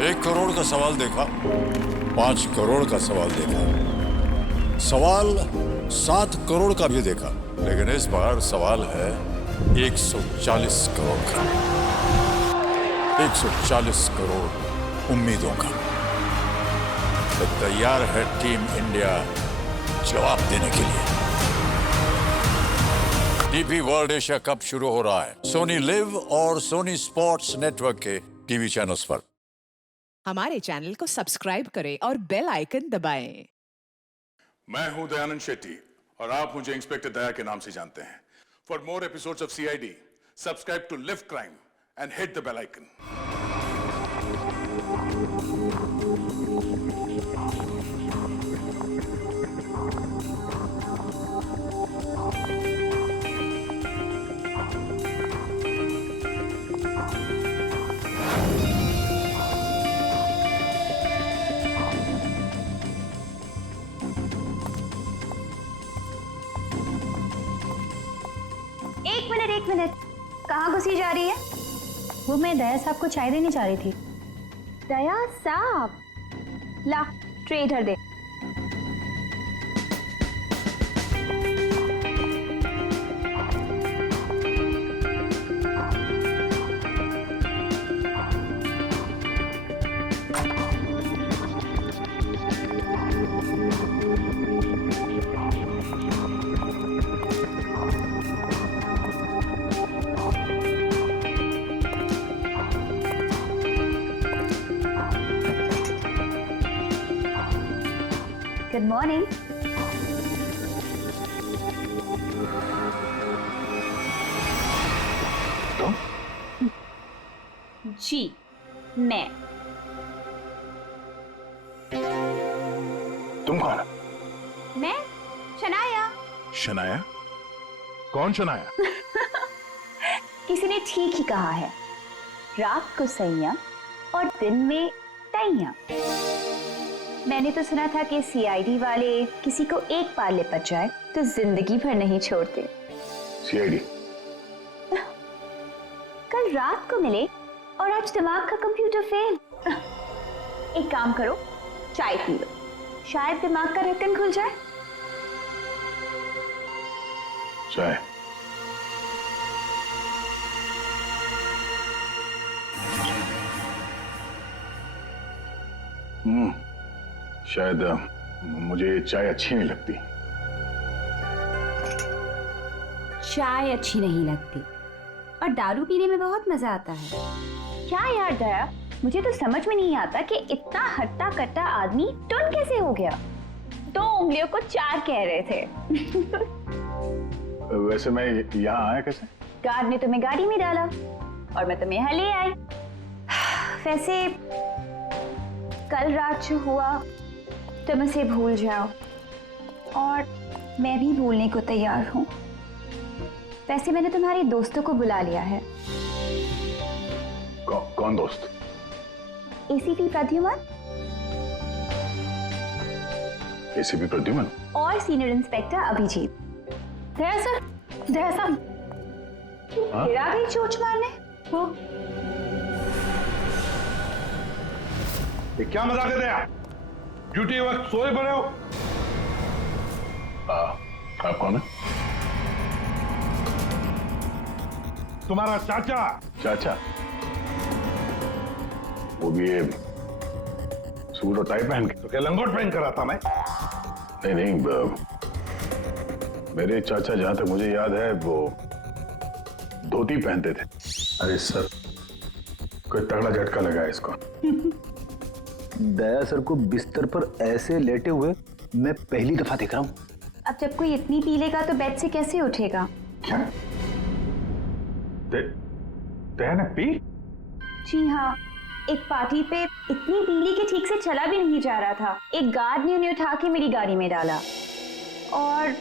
1 करोड़ का सवाल देखा, 5 करोड़ का सवाल देखा, सवाल 7 करोड़ का भी देखा, लेकिन इस बार सवाल है 140 करोड़ का। 140 करोड़ उम्मीदों का। तो तैयार है टीम इंडिया जवाब देने के लिए। डीपी वर्ल्ड एशिया कप शुरू हो रहा है सोनी लिव और सोनी स्पोर्ट्स नेटवर्क के टीवी चैनल्स पर। हमारे चैनल को सब्सक्राइब करें और बेल आइकन दबाएं। मैं हूं दयानंद शेट्टी और आप मुझे इंस्पेक्टर दया के नाम से जानते हैं। For more episodes of CID, subscribe to Liv Crime and hit the bell icon. एक मिनट, कहाँ घुसी जा रही है? वो मैं दया साहब को चाय देने जा रही थी। दया साहब, ला ट्रे इधर दे। Good morning. जी मैं। तुम कौन? मैं शनाया। शनाया? कौन शनाया? किसी ने ठीक ही कहा है, रात को सैया और दिन में तैया। मैंने तो सुना था कि सीआईडी वाले किसी को एक बार लिपट जाए तो जिंदगी भर नहीं छोड़ते। सीआईडी? कल रात को मिले और आज दिमाग का कंप्यूटर फेल। एक काम करो, चाय पी लो, शायद दिमाग का ढक्कन खुल जाए। चाय? शायद मुझे चाय अच्छी नहीं लगती। चाय अच्छी नहीं लगती और दारू पीने में बहुत मजा आता है। क्या यार दया, मुझे तो समझ में नहीं आता कि इतना हट्टा कट्टा आदमी टुन कैसे हो गया। 2 उंगलियों को 4 कह रहे थे। वैसे मैं यहाँ आया कैसे? गार्ड ने तुम्हें गाड़ी में डाला और मैं तुम्हें यहाँ ले आई। वैसे कल रात जो हुआ तुम इसे भूल जाओ और मैं भी भूलने को तैयार हूँ। वैसे मैंने तुम्हारे दोस्तों को बुला लिया है। कौन दोस्त? एसीपी प्रद्युमन। एसीपी प्रद्युमन और सीनियर इंस्पेक्टर अभिजीत। दया सर, दया साहब, फिर आ गई चोट मारने। वो ये क्या मजाक है दया? ड्यूटी वक्त सोए पड़े हो? आप कौन है? तुम्हारा चाचा। चाचा? वो भी ये सूट और टाई पहन के? तो क्या लंगोट पहन कर आता मैं? नहीं, मेरे चाचा जहां तक मुझे याद है वो धोती पहनते थे। अरे सर, कोई तगड़ा झटका लगा है इसको। दया सर को बिस्तर पर ऐसे लेटे हुए मैं पहली दफा देख रहा हूँ। अब जब कोई इतनी पी लेगा तो बेड से कैसे उठेगा? क्या? दया ने पी? जी हाँ, एक पार्टी पे इतनी पी ली कि ठीक से चला भी नहीं जा रहा था। एक गार्ड ने उन्हें उठा के मेरी गाड़ी में डाला और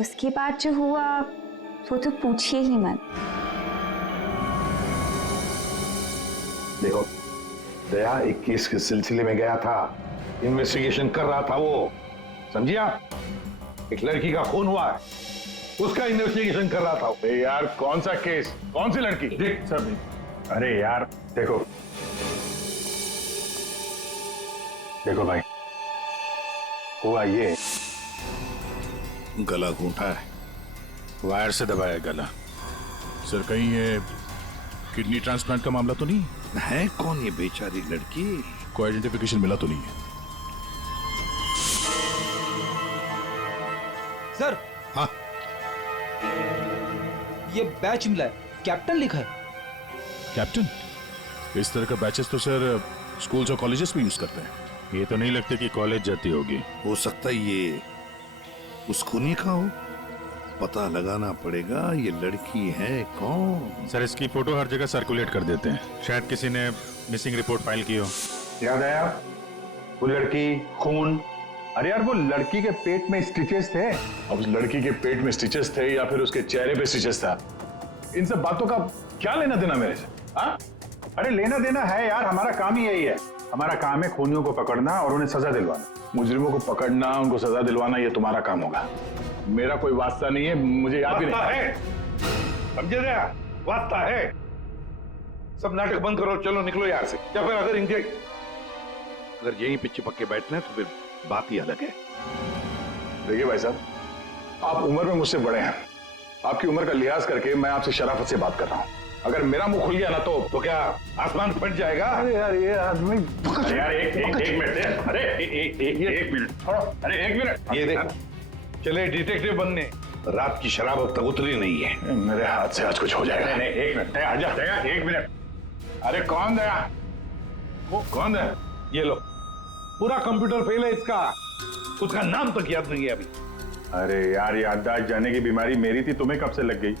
उसके बाद जो हुआ वो तो पूछिए ही मत। देखो, दया एक केस के सिलसिले में गया था, इन्वेस्टिगेशन कर रहा था वो, समझिए आप? एक लड़की का खून हुआ है, उसका इन्वेस्टिगेशन कर रहा था। यार कौन सा केस, कौन सी लड़की? देख सर, अरे यार देखो, देखो भाई, हुआ ये, गला घूंटा है, वायर से दबाया गला। सर कहीं ये किडनी ट्रांसप्लांट का मामला तो नहीं? है कौन ये बेचारी लड़की? कोई आइडेंटिफिकेशन मिला तो नहीं है? सर हाँ, ये बैच मिला है, कैप्टन लिखा है। कैप्टन? इस तरह का बैचेस तो सर स्कूल्स और कॉलेजेस में यूज करते हैं। ये तो नहीं लगता कि कॉलेज जाती होगी। हो सकता है ये उस खूनी का हो, पता लगाना पड़ेगा ये लड़की है कौन। सर इसकी फोटो हर जगह सर्कुलेट कर देते हैं, शायद किसी ने मिसिंग रिपोर्ट फाइल की हो। याद आया वो लड़की, खून। अरे यार वो लड़की के पेट में स्टिचेस थे। अब उस लड़की के पेट में स्टिचेस थे या फिर उसके चेहरे पे स्टिचेस था, इन सब बातों का क्या लेना देना मेरे से? हाँ? अरे लेना देना है यार, हमारा काम ही यही है। हमारा काम है खूनियों को पकड़ना और उन्हें सजा दिलवाना। मुजरिमों को पकड़ना, उनको सजा दिलवाना, ये तुम्हारा काम होगा। मेरा कोई वास्ता नहीं है, मुझे याद भी नहीं है। समझे रहे? वास्ता है। सब नाटक बंद करो, चलो निकलो यहाँ से। या फिर अगर यहीं पे चिपक के बैठना है तो फिर बात ही अलग है। देखिए भाई साहब, आप उम्र में मुझसे बड़े हैं, आपकी उम्र का लिहाज करके मैं आपसे शराफत से बात कर रहा हूँ। अगर मेरा मुंह खुल गया ना तो क्या आसमान फट जाएगा? अरे यार ये आदमी, यार एक मिनट, अरे एक मिनट छोड़ो, अरे एक मिनट। ये देखो, चले डिटेक्टिव बनने, रात की शराब अब तक उतरी नहीं है। मेरे हाथ से आज कुछ हो जाएगा। नहीं एक मिनट, आजा दया, एक मिनट। अरे कौन दया? वो कौन है? ये लो, पूरा कंप्यूटर फेल है इसका, उसका नाम तक याद नहीं है अभी। अरे यार याददाश्त जाने की बीमारी मेरी थी, तुम्हें कब से लग गई?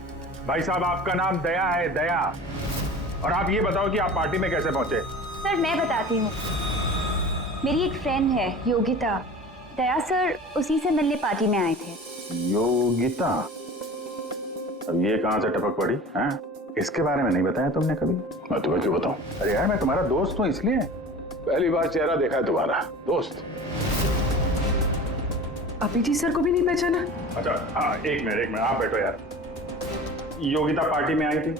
भाई साहब आपका नाम दया है, दया। और आप ये बताओ कि आप पार्टी में कैसे पहुंचे? सर मैं बताती हूँ, मेरी एक फ्रेंड है योगिता, दया सर उसी से मिलने पार्टी में आए थे। योगिता? अब ये कहां से टपक पड़ी हैं? इसके बारे में नहीं बताया तुमने कभी? मैं तुम्हें क्यों बताऊं? अरे यार मैं तुम्हारा दोस्त हूँ इसलिए। पहली बार चेहरा देखा है तुम्हारा, दोस्त। अभिजीत सर को भी नहीं पहचाना? अच्छा हाँ, एक मिनट, आप बैठो यार। योगिता पार्टी में आई थी?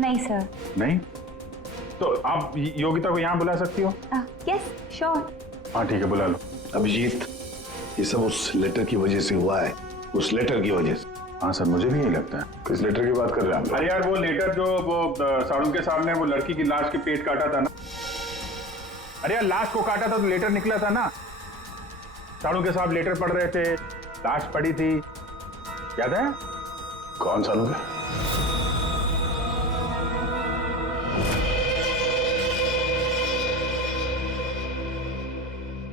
नहीं सर। नहीं? तो आप योगिता को यहाँ बुला सकती हो? Yes sure. हाँ ठीक है, बुला लो। अभिजीत, ये सब उस लेटर की वजह से हुआ है, उस लेटर की वजह से। हाँ सर, मुझे भी यही लगता है। किस लेटर की बात कर रहे हैं आप? अरे यार वो लेटर जो वो साड़ू के सामने वो लड़की की लाश के पेट काटा था ना। अरे यार लाश को काटा था तो लेटर निकला था ना। साड़ू के साहब लेटर पढ़ रहे थे, लाश पड़ी थी, याद है? कौन साड़ू के?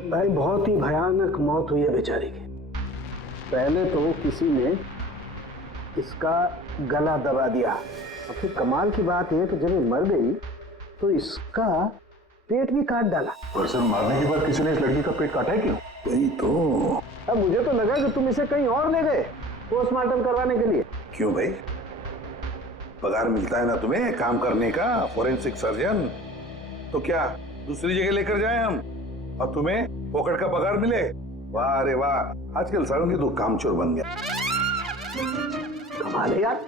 भाई बहुत ही भयानक मौत हुई है बेचारी की। पहले तो किसी ने इसका गला दबा दिया और फिर कमाल की बात यह कि जब ये मर गई तो इसका पेट भी काट डाला। और सर मारने के बाद किसी ने इस लड़की का पेट काटा है क्यों? यही तो। अब मुझे तो लगा कि तुम इसे कहीं और ले गए पोस्टमार्टम करवाने के लिए। क्यों भाई, पगार मिलता है ना तुम्हें काम करने का, फोरेंसिक सर्जन। तो क्या दूसरी जगह लेकर जाए हम और तुम्हें पोकट का पगार मिले? वाह रे वाह, आजकल सारों की तो कामचोर बन गया। कमाल है यार।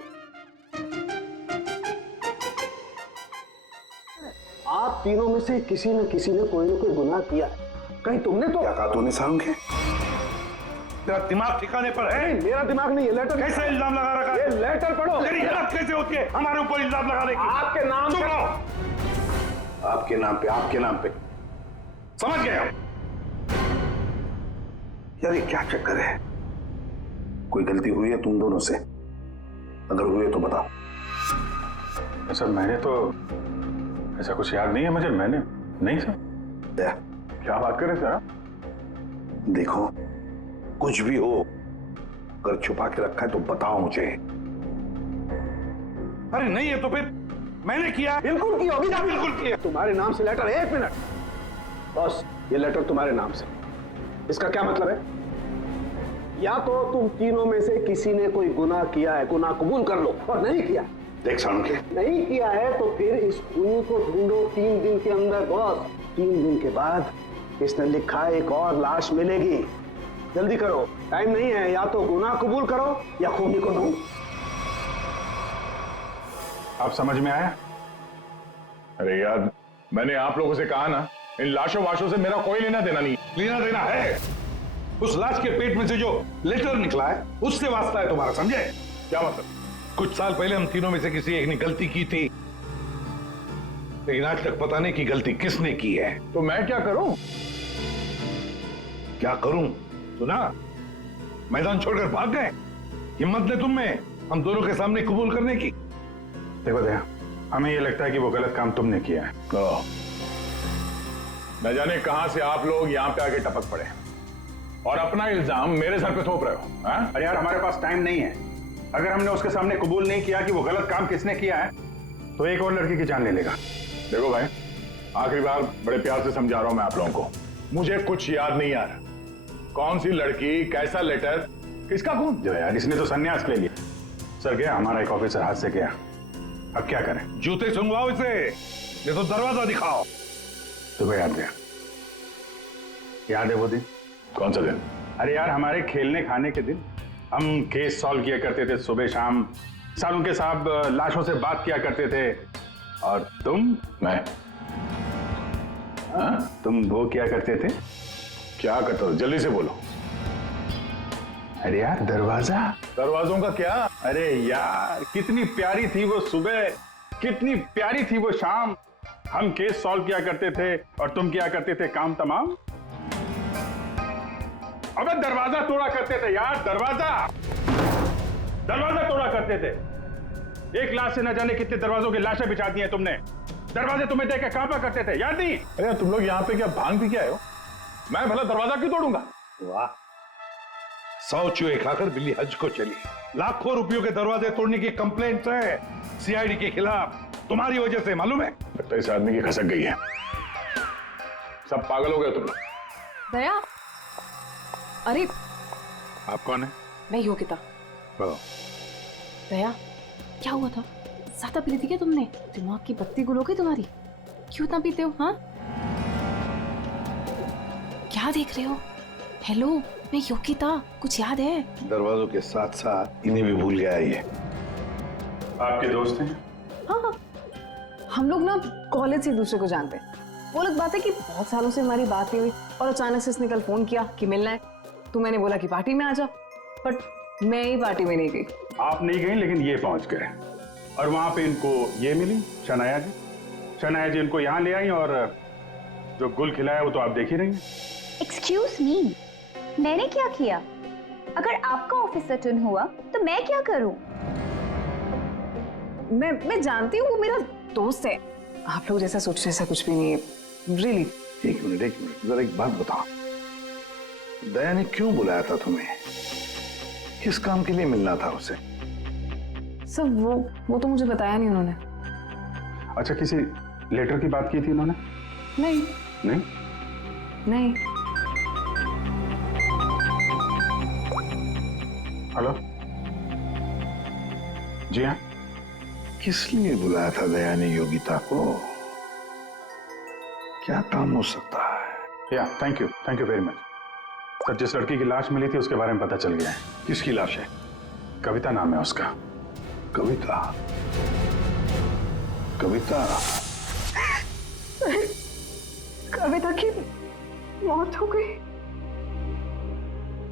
आप तीनों में से किसी न किसी ने कोई न कोई गुनाह किया है। कहीं तुमने तो क्या कहा तूने सारों के? तेरा दिमाग ठिकाने पर है? मेरा दिमाग नहीं है। लेटर कैसे इल्जाम लगा रखा है? ये लेटर पढ़ो। तेरी हिम्मत कैसे होती है हमारे ऊपर इल्जाम लगाने की? आपके नाम चुप पे। रहो। आपके नाम पे समझ गए हम। यार ये क्या चक्कर है? कोई गलती हुई है तुम दोनों से? अगर हुई है तो बताओ। सर मैंने तो ऐसा कुछ याद नहीं है मुझे। मैंने नहीं सर। क्या बात कर रहे सर? देखो कुछ भी हो, अगर छुपा के रखा है तो बताओ मुझे। अरे नहीं है तो फिर मैंने किया। बिल्कुल की होगी। बिल्कुल किया। तुम्हारे नाम से लेटर। एक मिनट बॉस, ये लेटर तुम्हारे नाम से, इसका क्या मतलब है? या तो तुम तीनों में से किसी ने कोई गुनाह किया है, गुनाह कबूल कर लो, और नहीं किया। देख साणुके, नहीं किया है तो फिर इस खूनी को ढूंढो 3 दिन के अंदर बॉस। 3 दिन के बाद इसने लिखा एक और लाश मिलेगी। जल्दी करो, टाइम नहीं है। या तो गुनाह कबूल करो या खूनी को ढूंढो। आप समझ में आया? अरे यार मैंने आप लोगों से कहा ना, इन लाशों वाशों से मेरा कोई लेना देना नहीं। लेना देना है, उस लाश के पेट में से जो लेटर निकला है उससे वास्ता है तुम्हारा, समझे? क्या मतलब? कुछ साल पहले हम तीनों में से किसी एक ने गलती की थी, लेकिन आज तक पता नहीं कि गलती किसने की है। तो मैं क्या करूं? क्या करूं? सुना, मैदान छोड़कर भाग गए। हिम्मत ने तुम में हम दोनों के सामने कबूल करने की। देखो दया, हमें ये लगता है कि वो गलत काम तुमने किया है। न जाने कहां से आप लोग यहां पे आके टपक पड़े और अपना इल्जाम मेरे सर पे थोप रहे हो। हाँ? अरे यार, हमारे पास टाइम नहीं है। अगर हमने उसके सामने कबूल नहीं किया कि वो गलत काम किसने किया है, तो एक और लड़की की जान ले लेगा। देखो भाई, आखिरी बार बड़े प्यार से समझा रहा हूं मैं आप लोगों को, मुझे कुछ याद नहीं आ रहा। कौन सी लड़की, कैसा लेटर, किसका खून? जो यार, इसने तो संन्यास ले लिया। सर गया, हमारा एक ऑफिसर हाथ से गया, अब क्या करें? जूते सुंघवाओ इसे, ये तो दरवाजा दिखाओ। तुम्हें याद गया? याद है वो दिन? कौन सा दिन? अरे यार, हमारे खेलने खाने के दिन हम केस सॉल्व किया करते थे सुबह शाम, सालों के साथ लाशों से बात किया करते थे, और तुम? मैं? तुम वो क्या करते थे? क्या करता था? जल्दी से बोलो। अरे यार, दरवाजा। दरवाजों का क्या? अरे यार, कितनी प्यारी थी वो सुबह, कितनी प्यारी थी वो शाम। हम केस सॉल्व किया करते थे और तुम क्या करते थे? काम तमाम। अबे दरवाजा तोड़ा करते थे यार, दरवाजा तोड़ा करते थे। एक लाश से न जाने कितने दरवाजों की लाशें बिछा दी हैं तुमने। दरवाजे तुम्हें देख के कांपा करते थे, याद नहीं? अरे तुम लोग यहाँ पे क्या भांग पी के आए हो? मैं भला दरवाजा क्यों तोड़ूंगा? वाह, 100 चूहे खाकर बिल्ली हज को चली। लाखों रुपयों के दरवाजे तोड़ने की कंप्लेंट है सीआईडी के खिलाफ, तुम्हारी वजह से, मालूम है? लगता है इस आदमी की खसक गई है। सब पागल हो गए तुम लोग। दया, अरे आप कौन है? मैं योगिता। बताओ। दया, क्या हुआ था? ज्यादा पी थी क्या तुमने? दिमाग की बत्ती गुल हो गई तुम्हारी? क्यों इतना पीते हो? हाँ, क्या देख रहे हो? हेलो, मैं योगिता, कुछ याद है? दरवाजों के साथ साथ इन्हें भी भूल गया ये। आपके दोस्त हैं? हाँ, हम लोग ना कॉलेज से एक दूसरे को जानते हैं। वो अलग बात है कि बहुत सालों से हमारी बात नहीं हुई और अचानक से इसने कल फोन किया कि मिलना है, तो मैंने बोला कि पार्टी में आ जा, बट मैं ही पार्टी में नहीं गई। आप नहीं गई, लेकिन ये पहुंच गए और वहां पे इनको ये मिली, शनाया जी। शनाया जी इनको यहाँ ले आई और जो गुल खिलाया वो तो आप देख ही रही हैं। एक्सक्यूज मी, मैंने क्या किया? अगर आपका ऑफिसर टर्न हुआ तो मैं क्या करूं? मैं जानती हूँ, वो मेरा दोस्त है। आप लोग जैसा सोच रहे ऐसा कुछ भी नहीं है, रियली। एक मिनट, जरा एक बात बताओ, दया ने क्यों बुलाया था तुम्हें? किस काम के लिए मिलना था उसे? सर वो तो मुझे बताया नहीं उन्होंने। अच्छा, किसी लेटर की बात की थी उन्होंने? नहीं नहीं नहीं। हेलो जी हाँ। किस लिए बुलाया था दया ने योगिता को? क्या काम हो सकता है? या thank you very much sir. जिस लड़की की लाश मिली थी उसके बारे में पता चल गया है। किसकी लाश है? कविता नाम है उसका। कविता? कविता की मौत हो गई।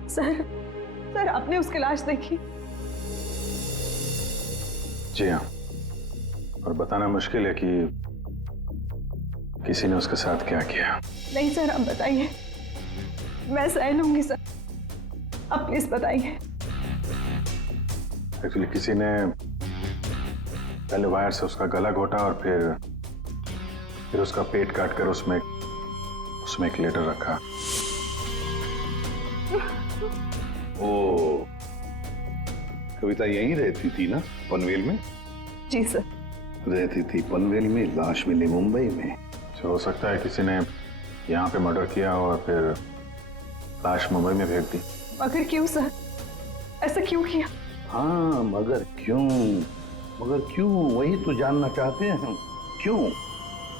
सर आपने उसकी लाश देखी? जी हाँ, और बताना मुश्किल है कि किसी ने उसके साथ क्या किया। नहीं सर, आप बताइए, मैं सह लूंगी सर, आप प्लीज बताइए। एक्चुअली किसी ने पहले वायर से उसका गला घोटा और फिर उसका पेट काट कर उसमें एक लेटर रखा। ओ, कविता यहीं रहती थी ना, पनवेल में? जी सर। रहती थी पनवेल में, लाश मिली मुंबई में। हो सकता है किसी ने यहाँ पे मर्डर किया और फिर लाश मुंबई में भेज दी। मगर क्यों सर? ऐसा क्यों किया? हाँ, मगर क्यों वही तो जानना चाहते हैं हम। क्यों?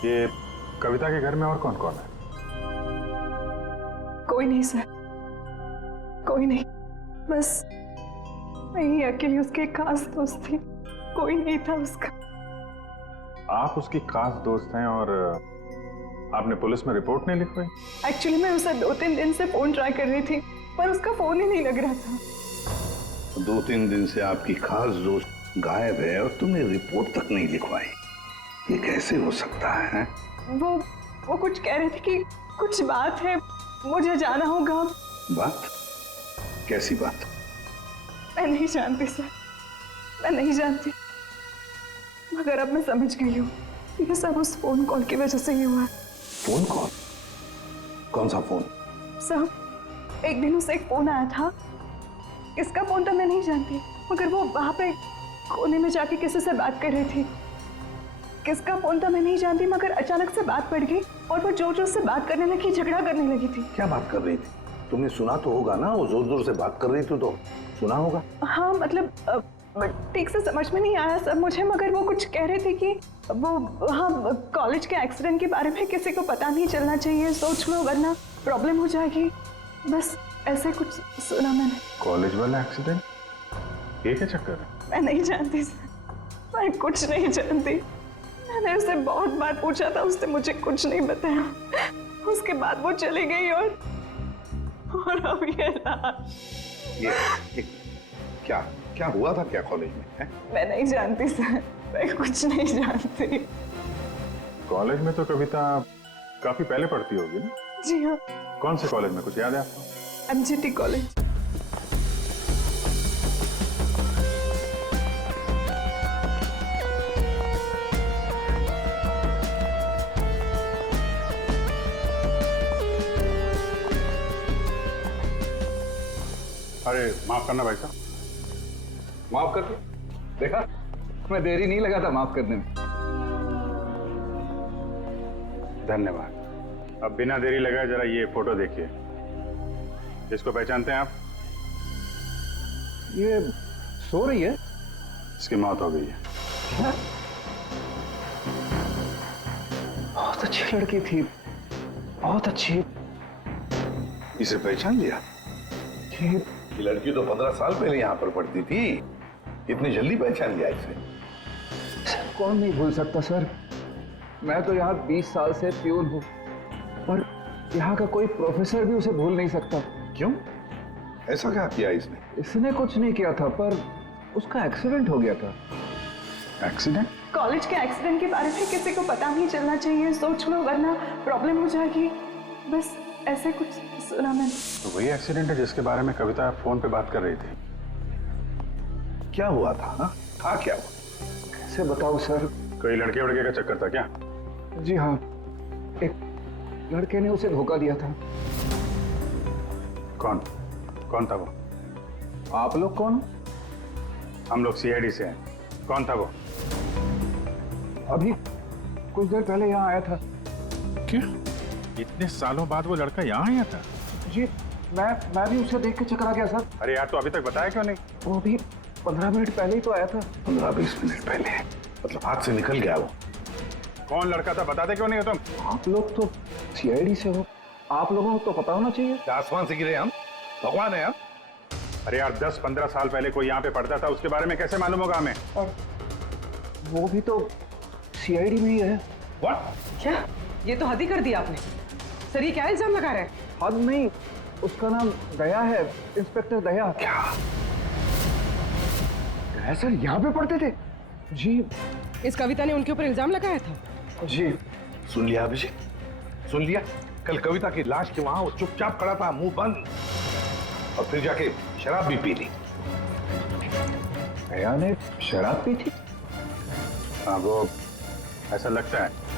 ये कविता के घर में और कौन कौन है? कोई नहीं सर, कोई नहीं, बस मैं ही अकेली उसके खास दोस्त थी, कोई नहीं था उसका। आप उसकी खास दोस्त हैं और आपने पुलिस में रिपोर्ट नहीं लिखवाई? एक्चुअली मैं उसे 2-3 दिन से फोन ट्राई कर रही थी पर उसका फोन ही नहीं लग रहा था। 2-3 दिन से आपकी खास दोस्त गायब है और तुमने रिपोर्ट तक नहीं लिखवाई, ये कैसे हो सकता है? वो कुछ कह रहे थे कि कुछ बात है, मुझे जाना होगा। बात? कैसी बात? मैं नहीं जानती सर, मैं नहीं जानती, मगर अब मैं समझ गई हूँ ये सब उस फोन कॉल की वजह से ही हुआ है। Phone call? कौन सा फोन? सर एक दिन उसे एक फोन आया था, किसका फोन था मैं नहीं जानती, मगर वो वहां पे कोने में जाके किसी से बात कर रही थी। किसका फोन था मैं नहीं जानती, मगर अचानक से बात बढ़ गई और वो जोर जोर से बात करने लगी, झगड़ा करने लगी थी। क्या बात कर रही थी? तुमने सुना तो होगा ना, वो जोर जोर से बात कर रही थी तो सुना होगा। हाँ मतलब ठीक से समझ में नहीं आया सर मुझे, मगर वो कुछ कह रहे थे कि वो हाँ कॉलेज के एक्सीडेंट के बारे में किसी को पता नहीं चलना चाहिए, सोच लो वरना प्रॉब्लम हो जाएगी, बस ऐसे कुछ सुना मैंने। कॉलेज वाला एक्सीडेंट? ये क्या चक्कर है? मैं नहीं जानती सर, मैं कुछ नहीं जानती। मैंने उसे बहुत बार पूछा था, उसने मुझे कुछ नहीं बताया। उसके बाद वो चली गई और अब ये क्या क्या हुआ था क्या कॉलेज में है? मैं नहीं जानती सर, मैं कुछ नहीं जानती। कॉलेज में तो कविता काफी पहले पढ़ती होगी ना? जी हाँ। कौन से कॉलेज में, कुछ याद है आपको? MGT college. अरे माफ करना भाई साहब। माफ कर दो। देखा, मैं देरी नहीं लगा था माफ करने में। धन्यवाद। अब बिना देरी लगाए जरा ये फोटो देखिए। इसको पहचानते हैं आप? ये सो रही है? इसकी मौत हो गई है। क्या? बहुत अच्छी लड़की थी, बहुत अच्छी। इसे पहचान लिया? ये लड़की तो 15 साल पहले यहाँ पर पढ़ती थी, इतनी जल्दी पहचान लिया इसे? सर कौन नहीं भूल सकता सर, मैं तो यहाँ 20 साल से प्यून हूँ और यहाँ का कोई प्रोफेसर भी उसे भूल नहीं सकता। क्यों? ऐसा क्या किया इसने? इसने कुछ नहीं किया था, पर उसका एक्सीडेंट हो गया था। एक्सीडेंट? कॉलेज के एक्सीडेंट के बारे में किसी को पता नहीं चलना चाहिए, सोच लो वरना प्रॉब्लम हो जाएगी, बस ऐसे कुछ सुना मैंने। तो वही एक्सीडेंट है जिसके बारे में कविता फोन पे बात कर रही थी। क्या हुआ था? हा? था क्या हुआ? कैसे बताऊं सर? कोई लड़के वड़के का चक्कर था क्या? जी हाँ, एक लड़के ने उसे धोखा दिया था। कौन था वो? आप लोग कौन? हम लोग CID से हैं। कौन था वो? अभी कुछ देर पहले यहाँ आया था। क्या? इतने सालों बाद वो लड़का यहाँ आया था? जी मैं भी उसे देख के चकरा गया सर। अरे यार, तो अभी तक बताया क्यों नहीं? वो अभी 15 मिनट पहले ही तो आया था। 15-20 मिनट पहले? मतलब हाथ से निकल गया वो? कौन लड़का था बताते क्यों नहीं हो तुम? आप लोग तो CID से हो, आप लोगों को तो पता होना चाहिए। आसमान से गिरे हम? भगवान है हम? अरे यार, 10-15 साल पहले कोई यहाँ पे पढ़ता था, उसके बारे में कैसे मालूम होगा हमें? और वो भी तो CID में ही है। What? क्या? ये तो हद ही कर दिया आपने सर, ये क्या इल्जाम लगा रहे हैं? हद नहीं, उसका नाम दया है, इंस्पेक्टर दया। क्या? दया सर यहाँ पे पढ़ते थे? जी। इस कविता ने उनके ऊपर इल्जाम लगाया था? जी। सुन लिया अभिषेक, सुन लिया? कल कविता की लाश के वहां वो चुपचाप खड़ा था, मुंह बंद, और फिर जाके शराब भी पी ली। दया ने शराब पी थी? हाँ, वो ऐसा लगता है।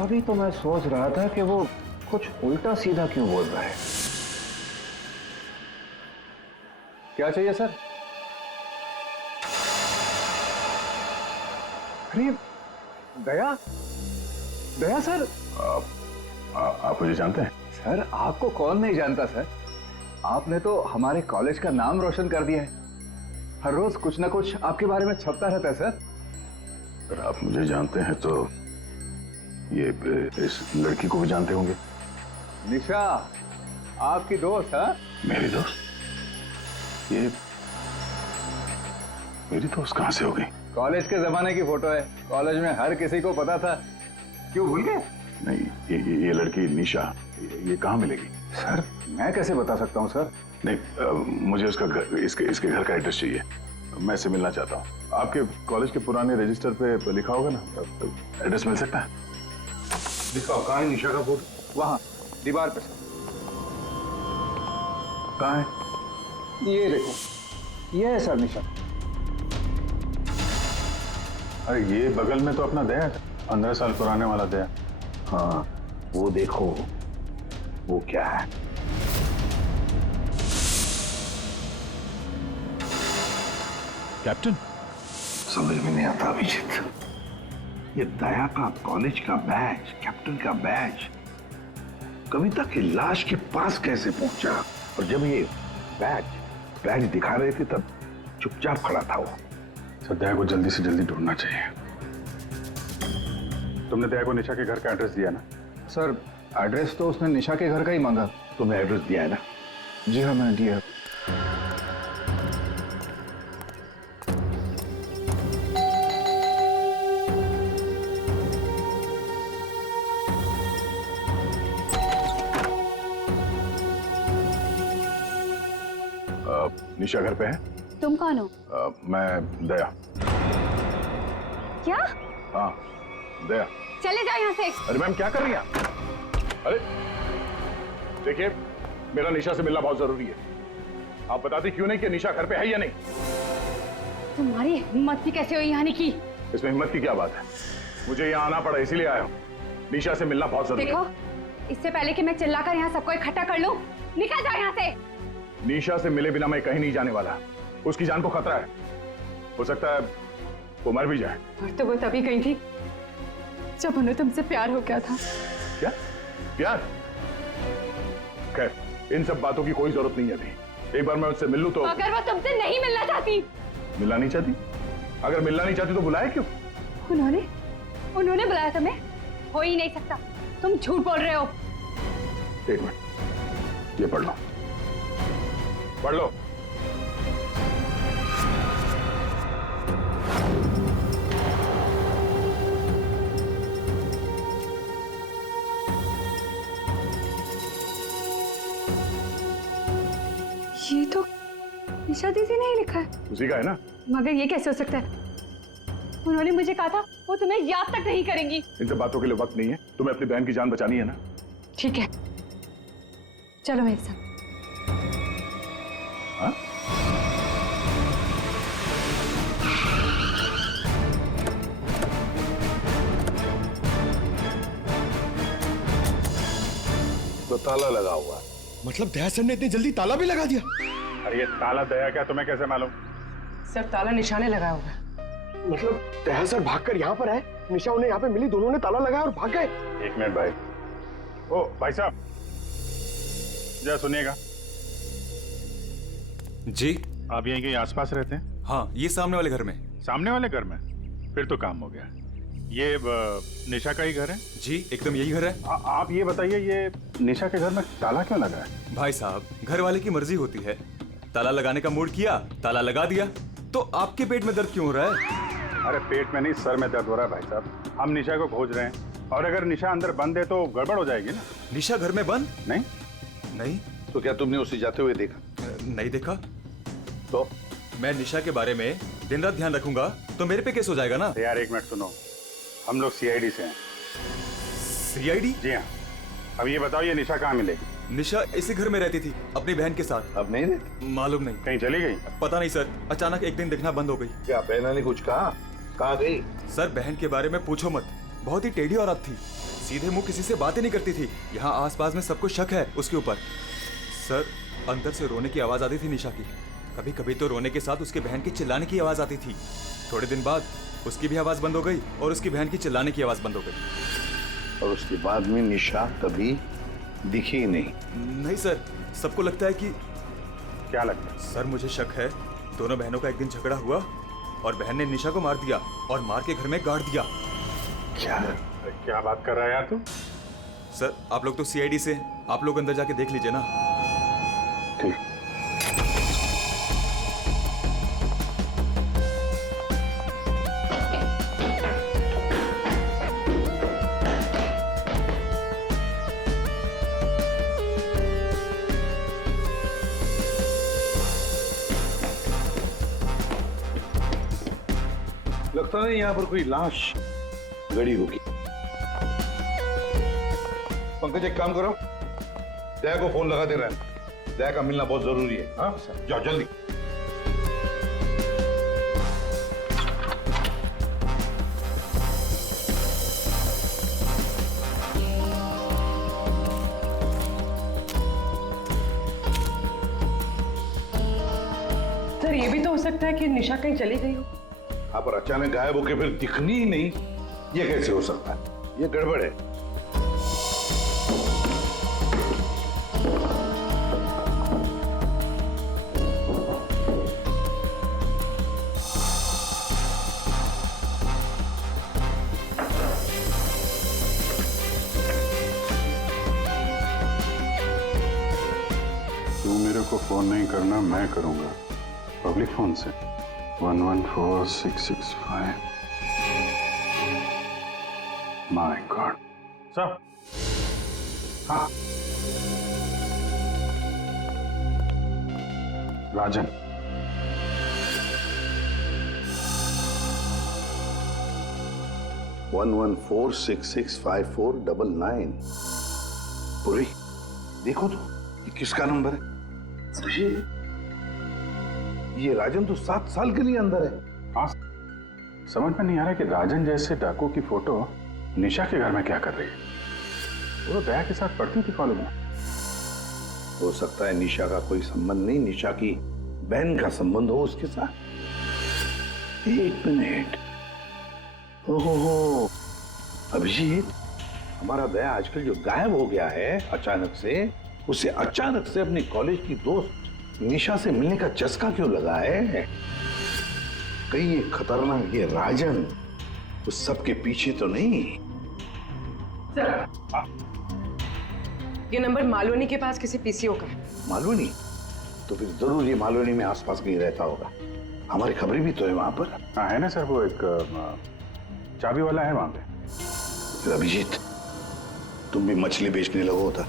अभी तो मैं सोच रहा था कि वो कुछ उल्टा सीधा क्यों बोल रहा है। क्या चाहिए सर? अरे दया, दया सर। आप मुझे जानते हैं? सर आपको कौन नहीं जानता सर, आपने तो हमारे कॉलेज का नाम रोशन कर दिया है, हर रोज कुछ ना कुछ आपके बारे में छपता रहता है सर। अगर आप मुझे जानते हैं तो ये इस लड़की को भी जानते होंगे। निशा आपकी दोस्त? हाँ, मेरी दोस्त? ये मेरी दोस्त कहां से हो गई? कॉलेज के जमाने की फोटो है, कॉलेज में हर किसी को पता था। क्यों भूल गए? नहीं, ये लड़की निशा ये कहाँ मिलेगी? सर मैं कैसे बता सकता हूँ सर? नहीं, मुझे उसका घर, इसके घर का एड्रेस चाहिए। मैं इससे मिलना चाहता हूँ। आपके कॉलेज के पुराने रजिस्टर पे लिखा होगा ना, एड्रेस मिल सकता है? दिखाओ, कहाँ है निशा का फोटो? वहाँ दीवार पे सर। कहाँ है? ये देखो, ये है सर निशा। अरे ये बगल में तो अपना दया है, 15 साल पुराने वाला दया। हाँ, वो देखो, वो क्या है? कैप्टन, समझ में नहीं आता अभिजीत। ये दया का कॉलेज का बैच, कैप्टन का बैच, कविता की लाश के पास कैसे पहुंचा? और जब ये बैच दिखा रहे थे तब चुपचाप खड़ा था वो। सर दया को जल्दी से जल्दी ढूंढना चाहिए। तुमने दया को निशा के घर का एड्रेस दिया ना? सर एड्रेस तो उसने निशा के घर का ही मांगा। तुमने एड्रेस दिया है ना? जी हाँ मैंने दिया। निशा घर पे है? तुम कौन हो? मैं दया। क्या? हाँ दया। चले जाओ यहाँ से। अरे मैम क्या कर रही हैं? अरे देखिए, मेरा निशा से मिलना बहुत जरूरी है। आप बताते क्यों नहीं कि निशा घर पे है या नहीं? तुम्हारी हिम्मत भी कैसे हुई आने की? इसमें हिम्मत की क्या बात है? मुझे यहाँ आना पड़ा इसीलिए आया हूँ। निशा से मिलना बहुत जरूरी है। देखो, इससे पहले कि मैं चिल्लाकर यहाँ सबको इकट्ठा कर लूं, निकल जाओ यहाँ से। निशा से मिले बिना मैं कहीं नहीं जाने वाला। उसकी जान को खतरा है, हो सकता है वो मर भी जाए। और तो वो तभी गई थी जब उन्हें तुमसे प्यार हो गया था। क्या प्यार? खैर, इन सब बातों की कोई जरूरत नहीं है अभी। एक बार मैं उससे मिल लूं तो। अगर वो तुमसे नहीं मिलना चाहती? मिलना नहीं चाहती? अगर मिलना नहीं चाहती तो बुलाया क्यों? उन्होंने बुलाया तुम्हें? हो ही नहीं सकता, तुम झूठ बोल रहे हो। एक मिनट, ये पढ़ लो, पढ़ लो। ये तो निशा दीदी ने ही लिखा है। उसी का है ना? मगर ये कैसे हो सकता है? उन्होंने मुझे कहा था वो तुम्हें याद तक नहीं करेंगी। इन सब बातों के लिए वक्त नहीं है। तुम्हें अपनी बहन की जान बचानी है ना? ठीक है, चलो मेरे साथ। हाँ? तो ताला लगा हुआ है। मतलब दया सर ने इतनी जल्दी ताला भी लगा दिया? अरे ये ताला दया क्या, तुम्हें कैसे मालूम? सर ताला निशाने लगाया होगा। मतलब दया सर भागकर यहाँ पर आए, निशा उन्हें यहाँ पे मिली, दोनों ने ताला लगाया और भाग गए। एक मिनट भाई। ओ भाई साहब, जरा सुनिएगा। जी? आप यहीं कहीं आसपास रहते हैं? हाँ, ये सामने वाले घर में। सामने वाले घर में? फिर तो काम हो गया। ये निशा का ही घर है? जी, एकदम यही घर है। आप ये बताइए, ये निशा के घर में ताला क्यों लगा है? भाई साहब, घर वाले की मर्जी होती है। ताला लगाने का मूड किया, ताला लगा दिया। तो आपके पेट में दर्द क्यों हो रहा है? अरे पेट में नहीं, सर में दर्द हो रहा है भाई साहब। हम निशा को खोज रहे हैं और अगर निशा अंदर बंद है तो गड़बड़ हो जाएगी ना। निशा घर में बंद? नहीं। नहीं? तो क्या तुमने उसे जाते हुए देखा? नहीं देखा। तो मैं निशा के बारे में दिन रात ध्यान रखूंगा तो मेरे पे केस हो जाएगा ना। यार एक मिनट सुनो, हम लोग सीआईडी से हैं। सीआईडी? जी हाँ। अब ये बताओ, ये निशा कहाँ मिलेगी? निशा इसी घर में रहती थी अपनी बहन के साथ। अब नहीं रहती? मालूम नहीं। कहीं चली गई? पता नहीं सर, अचानक एक दिन दिखना बंद हो गई। क्या बहना ने कुछ कहा? कहाँ गई? सर बहन के बारे में पूछो मत, बहुत ही टेढ़ी औरत थी। सीधे मुंह किसी से बातें नहीं करती थी। यहाँ आसपास में सबको शक है उसके ऊपर। सर अंदर से रोने की आवाज आती थी निशा की। कभी कभी तो रोने के साथ उसके बहन की चिल्लाने की आवाज आती थी। थोड़े दिन बाद उसकी भी आवाज बंद हो गई और उसकी बहन की चिल्लाने की आवाज बंद हो गई। और उसके बाद में निशा कभी दिखी ही नहीं? नहीं सर, सबको लगता है कि। क्या लगता है? सर मुझे शक है दोनों बहनों का एक दिन झगड़ा हुआ और बहन ने निशा को मार दिया और मार के घर में गाड़ दिया। क्या बात कर रहा है यार तू? सर आप लोग तो सीआईडी से, आप लोग अंदर जाके देख लीजिए ना। ठीक। लगता नहीं यहाँ पर कोई लाश गड़ी होगी। पंकज एक काम करो, दया को फोन लगा दे रहे हैं, दया का मिलना बहुत जरूरी है। हाँ जाओ जल्दी। सर ये भी तो हो सकता है कि निशा कहीं चली गई हो। हाँ पर अचानक गायब होके फिर दिखनी ही नहीं, ये कैसे हो सकता है? ये गड़बड़ है। तू मेरे को फोन नहीं करना, मैं करूंगा पब्लिक फोन से। 114665। My God. सर हाँ राजन, वन 114665499। पूरी देखो तो ये किसका नंबर है? ये राजन तो 7 साल के लिए अंदर है। हाँ समझ में नहीं आ रहा कि राजन जैसे डाकू की फोटो निशा के घर में क्या कर रही है। वो तो दया के साथ पढ़ती थी कॉलेज में। हो सकता है निशा का कोई संबंध नहीं, निशा की बहन का संबंध हो उसके साथ। एक मिनट, ओहो अभिजीत, हमारा दया आजकल जो गायब हो गया है अचानक से, उसे अचानक से अपनी कॉलेज की दोस्त निशा से मिलने का चस्का क्यों लगा है? कहीं ये खतरनाक ये राजन उस सब के पीछे तो नहीं? ये नंबर मालवनी के पास किसी पीसीओ का है। मालवनी? तो फिर जरूर ये मालवनी में आसपास कहीं रहता होगा। हमारी खबरें भी तो है वहां पर। हाँ है ना सर, वो एक चाबी वाला है वहां पे। फिर अभिजीत तुम भी मछली बेचने लगो होता।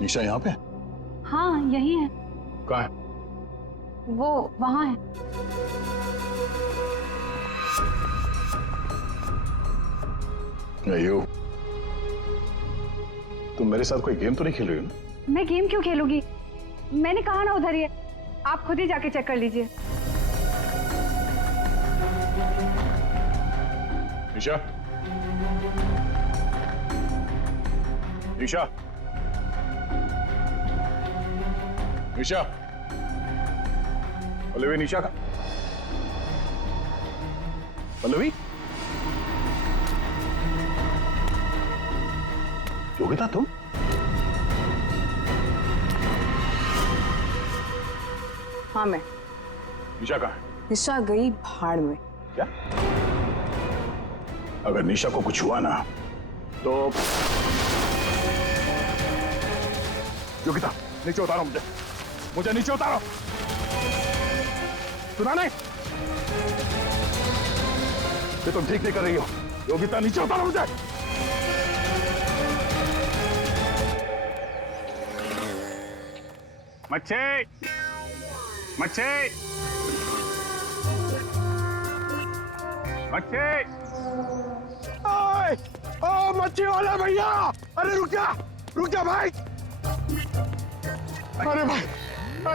निशा यहाँ पे? हाँ यही है। कहाँ है? वो वहाँ है। अयो, तुम मेरे साथ कोई गेम तो नहीं खेल रही हो ना? मैं गेम क्यों खेलूंगी? मैंने कहा ना उधर ही है, आप खुद ही जाके चेक कर लीजिए। निशा, निशा, निशा, पल्लवी, निशा का पल्लवी, योगिता तुम? हाँ मैं। निशा कहाँ है? निशा गई भाड़ में। क्या? अगर निशा को कुछ हुआ ना तो योगिता नीचे उतारो, मुझे नीचे उतारो। सुना नहीं? ये तुम ठीक नहीं कर रही हो। योगिता नीचे उतारो मुझे। मच्छी, मच्छी, मच्छी। ओए, ओ मच्छी वाला भैया, अरे रुक जा भाई। अरे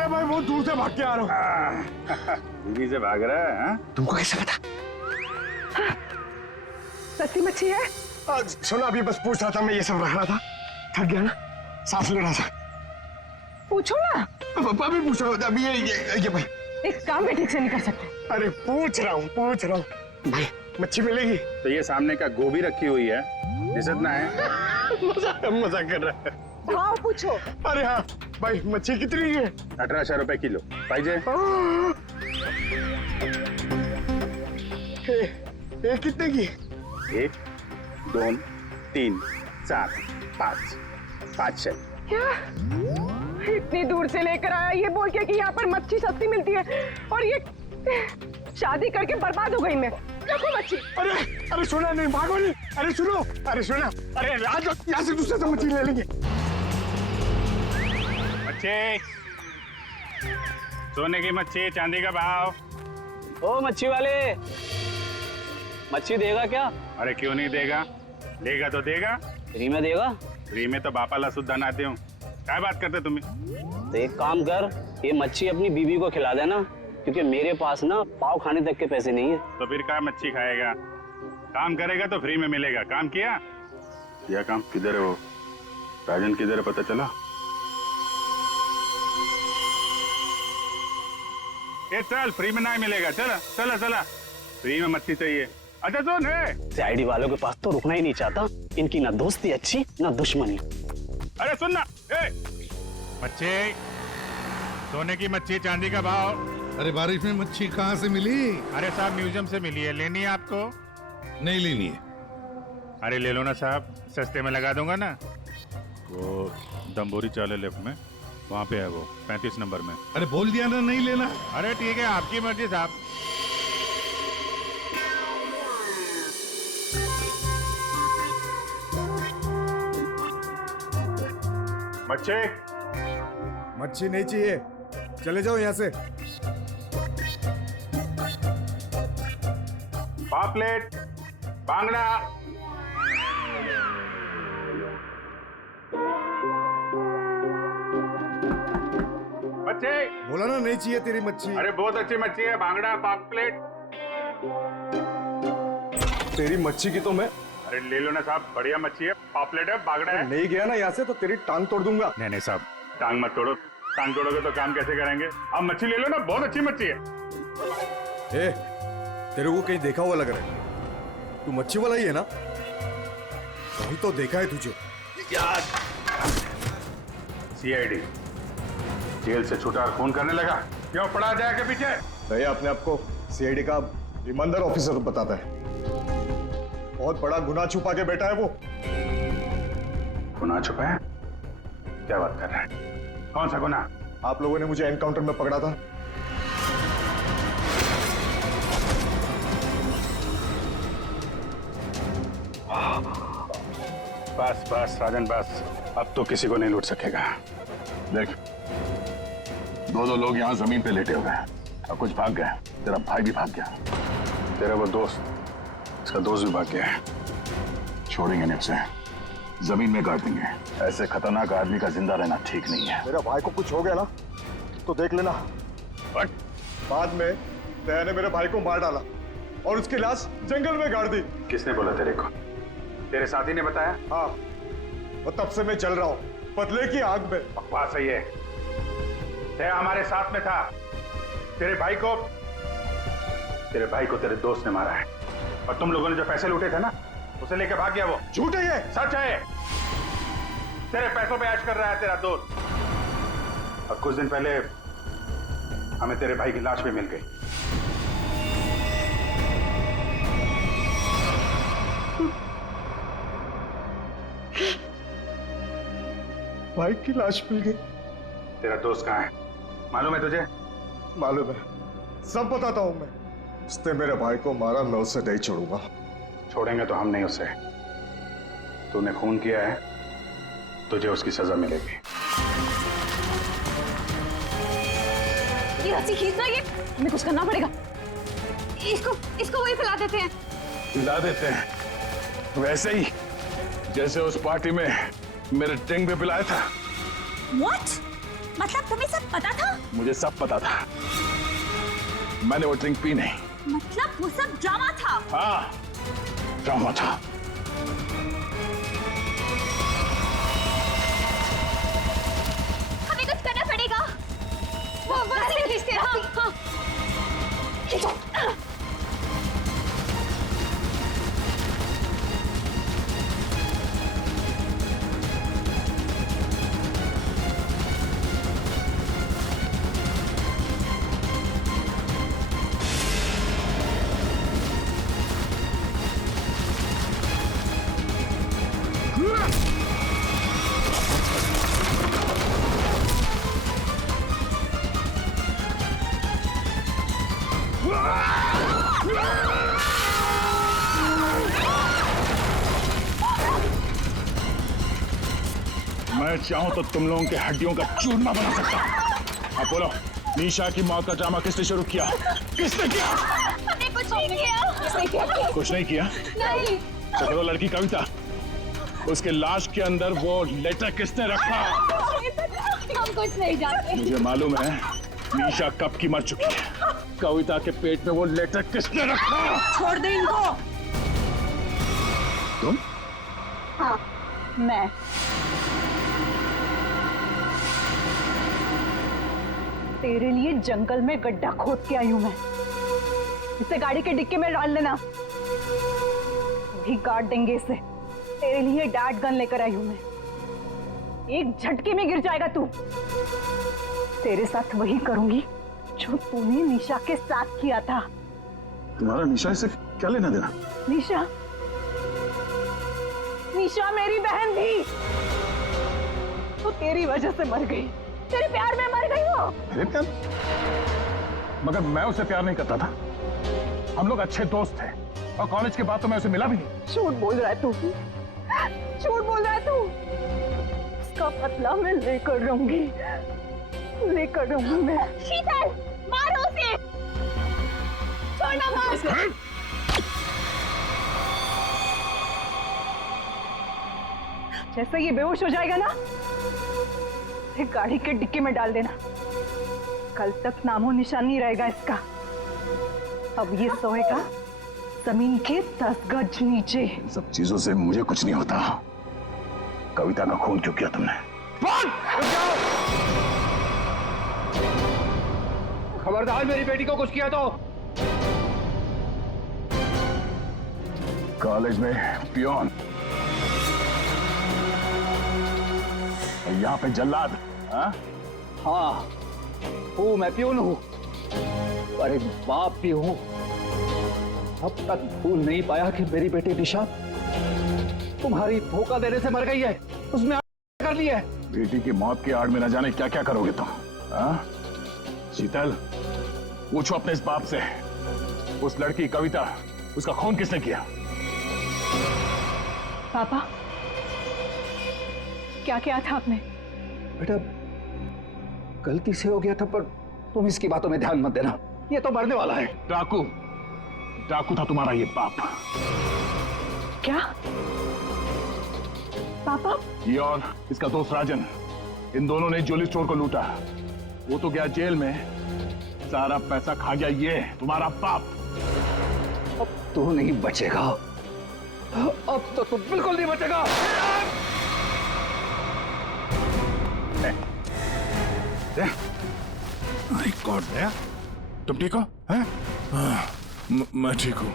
भाई बहुत दूर से भाग के आ रहा हूँ। बीवी से भाग रहा है? हाँ? तुमको कैसे पता? सस्ती मच्छी है? सुना, अभी बस पूछ रहा था, मैं ये सब रख रहा था, थक गया ना, सांस ले रहा था। पूछो ना। अभी पूछ रहा हूँ, अभी ये भाई एक काम भी ठीक से नहीं कर सकते। अरे पूछ रहा हूँ भाई, मच्छी मिलेगी? तो ये सामने का गोभी रखी हुई है, इज्जत ना है। मजाक कर रहा है। भाव पूछो। अरे हाँ भाई, मच्छी कितनी है? 1800 रुपए किलो। पाइजे? ये कितने की? 1, 2, 3, 4, 5, 500। क्या? इतनी दूर से लेकर आया ये बोल के कि यहाँ पर मच्छी सस्ती मिलती है, और ये शादी करके बर्बाद हो गई मैं। देखो मच्छी। अरे सुना नहीं, भागो नहीं। अरे सुनो, अरे सुना, अरे आज यहाँ से दूसरे से मच्छी ले लेंगे। मच्छी, सोने की मच्छी, चांदी का भाव। ओ मच्छी वाले, मच्छी देगा क्या? अरे क्यों नहीं देगा, देगा तो देगा। फ्री में देगा? फ्री में तो बापाला सुद्धा ना दूं। क्या बात करते तुम्हें? तो एक काम कर, ये मच्छी अपनी बीबी को खिला देना, क्योंकि मेरे पास ना पाव खाने तक के पैसे नहीं है। तो फिर क्या मच्छी खाएगा? काम करेगा तो फ्री में मिलेगा। काम किया? किया काम। किधर है वो राजन, किधर है पता चला? ये चल, फ्री में नहीं मिलेगा। चला चला चला, फ्री में मच्छी चाहिए। अच्छा सुन है, सीआईडी वालों के पास तो रुकना ही नहीं चाहता। इनकी ना दोस्ती अच्छी ना दुश्मनी। अरे सुन ना, मच्छी, सोने की मच्छी, चांदी का भाव। अरे बारिश में मच्छी कहाँ से मिली? अरे साहब म्यूजियम से मिली है, लेनी है आपको? नहीं लेनी है। अरे ले लो ना साहब, सस्ते में लगा दूंगा ना। वो दम्बोरी चाले लेफ्ट में, वहाँ पे है वो 35 नंबर में। अरे बोल दिया ना नहीं लेना। अरे ठीक है, आपकी मर्जी साहब। मच्छी, मच्छी नहीं चाहिए, चले जाओ यहाँ से। पापलेट, बांगड़ा। मच्छी बोला ना नहीं चाहिए तेरी मच्छी। अरे बहुत अच्छी मच्छी है, बांगड़ा, पापलेट। तेरी मच्छी की तो मैं। अरे ले लो ना साहब, बढ़िया मच्छी है, पापलेट है, बांगड़ा है। नहीं गया ना यहाँ से तो तेरी टांग तोड़ दूंगा। नहीं नहीं साहब, टांग मत तोड़ो। टांग तोड़ोगे तो काम कैसे करेंगे? आप मच्छी ले लो ना, बहुत अच्छी मच्छी है। ए, तेरे को कहीं देखा हुआ लग रहा है। तू मच्छी वाला ही है ना? कहीं तो देखा है तुझे। सीआईडी जेल से छूटा और खून करने लगा, क्यों पड़ा जाए के पीछे? भैया अपने आप को सीआईडी का ईमानदार ऑफिसर बताता है। बहुत बड़ा गुनाह छुपा के बैठा है वो। गुनाह छुपा है? क्या बात कर रहा है? कौन सा गुनाह? आप लोगों ने मुझे एनकाउंटर में पकड़ा था। बस बस राजन बस, अब तो किसी को नहीं लूट सकेगा। देख, दो लोग यहाँ जमीन पे लेटे हुए हैं और कुछ भाग गए। तेरा भाई भी भाग गया, तेरा वो दोस्त, इसका दोस्त भी भाग गया है। छोड़ेंगे नहीं उसे, जमीन में गाड़ देंगे। ऐसे खतरनाक आदमी का जिंदा रहना ठीक नहीं है। मेरा भाई को कुछ हो गया ना तो देख लेना। बट बाद में दया ने मेरे भाई को मार डाला और उसकी लाश जंगल में गाड़ दी। किसने बोला तेरे को? तेरे साथी ने बताया? हाँ, वो तब से मैं चल रहा हूँ बदले की आग में। बकवास है ये। दया हमारे साथ में था। तेरे भाई को तेरे दोस्त ने मारा है, और तुम लोगों ने जो पैसे लूटे थे ना, उसे लेके भाग गया वो। झूठ है ये। सच है। तेरे पैसों पे ऐश कर रहा है तेरा दोस्त। और कुछ दिन पहले हमें तेरे भाई की लाश भी मिल गई। भाई की लाश मिल गई। तेरा दोस्त कहाँ है मालूम है तुझे? मालूम है, सब बताता हूं मैं। उसने मेरे भाई को मारा, मैं उसे नहीं छोड़ूंगा। छोड़ेंगे तो हम नहीं उसे। तूने खून किया है, तुझे उसकी सजा मिलेगी। ये रस्सी खींचना, ये हमें कुछ करना पड़ेगा। इसको वही फैला देते हैं। हिला देते हैं, वैसे ही जैसे उस पार्टी में मेरे टिंग पे पिलाया था। What? मतलब तुम्हें सब पता था? मुझे सब पता था, मैंने वो ड्रिंक पी नहीं। मतलब वो सब ड्रामा था? हाँ, ड्रामा था। हमें कुछ करना पड़ेगा। वो खींचते हैं। हाँ, हाँ। खींचो। मैं चाहूं तो तुम लोगों के हड्डियों का चूरमा बना सकता हूं। आप बोलो, निशा की मौत का ड्रामा किसने शुरू किया? किसने किया? मैंने कुछ नहीं किया। किसने किया? कुछ नहीं किया? नहीं। तो वो लड़की कविता, उसके लाश के अंदर वो लेटर किसने रखा? हम कुछ नहीं जानते। मुझे मालूम है निशा कब की मर चुकी है। कविता के पेट में वो लेटर किसने रखा? छोड़ दे इनको। तुम? हाँ, मैं। तेरे लिए जंगल में गड्ढा खोद के आई हूं मैं। इसे गाड़ी के डिक्की में डाल देना, भी काट देंगे इसे। तेरे लिए डैड गन लेकर आई हूं मैं। एक झटके में गिर जाएगा तू। तेरे साथ वही करूंगी जो तूने निशा के साथ किया था। तुम्हारा निशा से क्या लेना देना? निशा, निशा मेरी बहन थी। वो तेरी वजह से मर गई। तेरे प्यार में मर गई वो। मेरे प्यार? मगर मैं उसे प्यार नहीं करता था। हम लोग अच्छे दोस्त थे और कॉलेज के बाद तो मैं उसे मिला भी नहीं। झूठ बोल रहा है तू। झूठ बोल रहा है तू। उसका बदला मैं लेकर रहूंगी। लेकर रहूंगी मैं। शीतल, मारो उसे। छोड़ना मार। जैसे ये बेहोश हो जाएगा ना, एक गाड़ी के डिक्की में डाल देना। कल तक नामो निशान नहीं रहेगा इसका। अब ये सोएगा जमीन के 10 गज नीचे। इन सब चीजों से मुझे कुछ नहीं होता। कविता का खून क्यों किया तुमने? खबरदार मेरी बेटी को कुछ किया तो। कॉलेज में पियोन, यहाँ पे जल्लाद। हाँ, हूँ मैं पियून हूँ, पर एक बाप भी हूँ। अब तक भूल नहीं पाया कि मेरी बेटी निशा तुम्हारी धोखा देने से मर गई है। उसमें कर लिया है। बेटी की मौत की आड़ में न जाने क्या क्या करोगे तुम। शीतल, पूछो अपने इस बाप से, उस लड़की कविता, उसका खून किसने किया? पापा, क्या किया था आपने? बेटा, गलती से हो गया था, पर तुम इसकी बातों में ध्यान मत देना। ये तो मरने वाला है। डाकू, डाकू था तुम्हारा ये बाप। क्या पापा? ये और इसका दोस्त राजन, इन दोनों ने ज्वेलरी स्टोर को लूटा। वो तो गया जेल में, सारा पैसा खा गया ये तुम्हारा बाप। अब तू नहीं बचेगा। अब तो तू बिल्कुल नहीं बचेगा। माय गॉड, दया, तुम ठीक हो? मैं ठीक हूँ।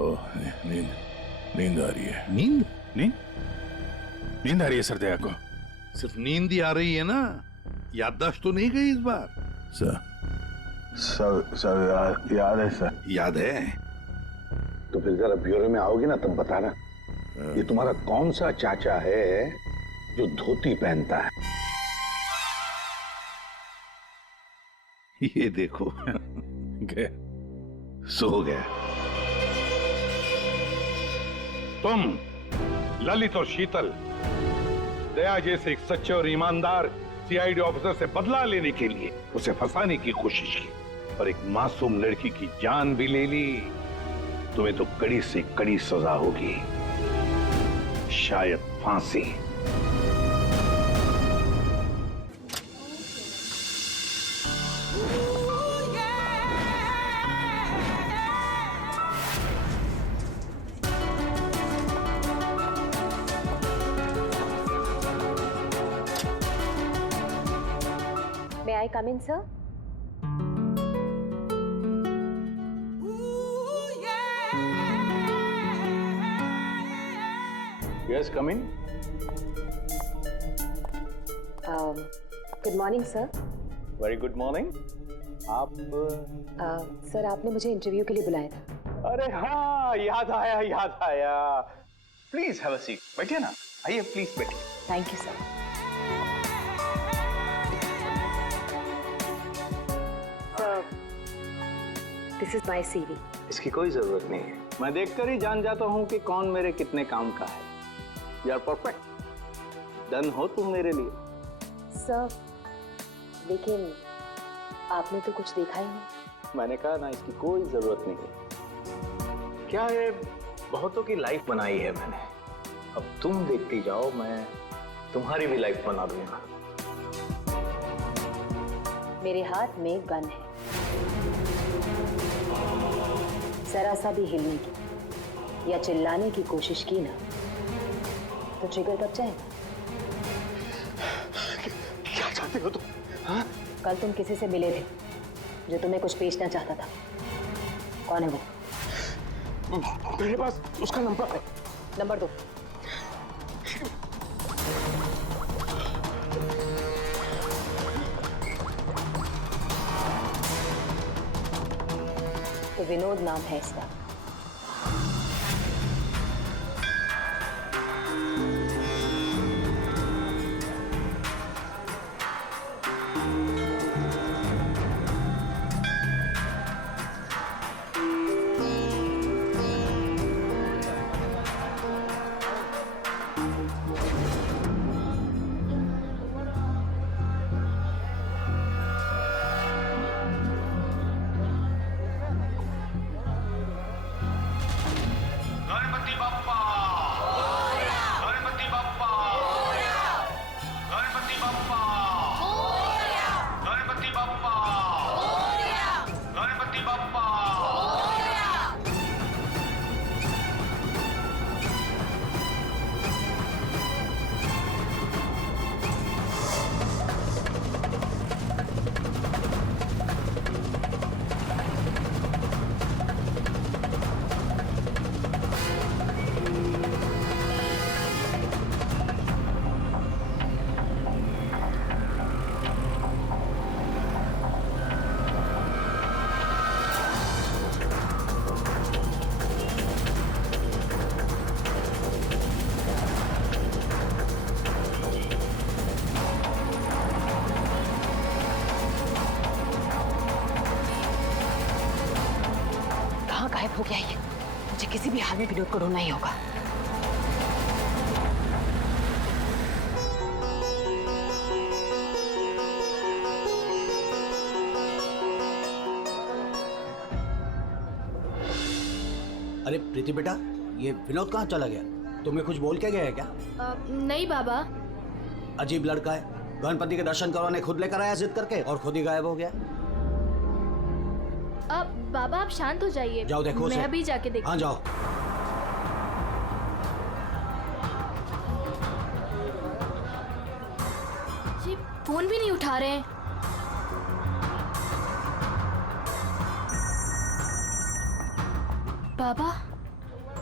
ओह, नींद आ रही है। नींद? नींद आ रही है सर दया को। सिर्फ नींद ही आ रही है ना, याददाश्त तो नहीं गई इस बार? सब याद है सर। याद है तो फिर जरा ब्यूरो में आओगे ना, तब बताना ये तुम्हारा कौन सा चाचा है जो धोती पहनता है। ये देखो गया, सो गया। तुम ललित और शीतल दया जैसे एक सच्चे और ईमानदार सीआईडी ऑफिसर से बदला लेने के लिए उसे फंसाने की कोशिश की और एक मासूम लड़की की जान भी ले ली। तुम्हें तो कड़ी से कड़ी सजा होगी, शायद फांसी। May I come in, sir? Yes, come in. Good morning, sir. Very good morning. आप सर, आपने मुझे इंटरव्यू के लिए बुलाया था। अरे हाँ, याद आया। Please have a seat. बैठिए ना, आइए प्लीज बैठिए। Thank you sir. This is my CV। इसकी कोई जरूरत नहीं है, मैं देखकर ही जान जाता हूँ कि कौन मेरे कितने काम का है। यू आर परफेक्ट, डन हो तुम मेरे लिए। सर, लेकिन आपने तो कुछ देखा ही नहीं। मैंने कहा ना, इसकी कोई जरूरत नहीं है। क्या है, बहुतों की लाइफ बनाई है मैंने, अब तुम देखती जाओ, मैं तुम्हारी भी लाइफ बना दूंगा। मेरे हाथ में गन है, जरा सा भी हिलने की या चिल्लाने की कोशिश की ना तो ट्रिगर दब जाएगा। क्या चाहते हो तुम? हाँ? कल तुम किसी से मिले थे जो तुम्हें कुछ बेचना चाहता था। कौन है वो? मेरे पास उसका नंबर है। नंबर दो। तो विनोद नाम है इसका। गायब हो गया ये। मुझे किसी भी हाल में विनोद को ढूंढना ही होगा। अरे प्रीति बेटा, ये विनोद कहाँ चला गया? तुम्हें कुछ बोल के गया है क्या? नहीं बाबा। अजीब लड़का है, गणपति के दर्शन करवाने खुद लेकर आया जिद करके और खुद ही गायब हो गया। अब बाबा आप शांत हो जाइए। जाओ देखो मैं अभी जाके देखती हूँ। हाँ जाओ। जी फोन भी नहीं उठा रहे हैं। बाबा।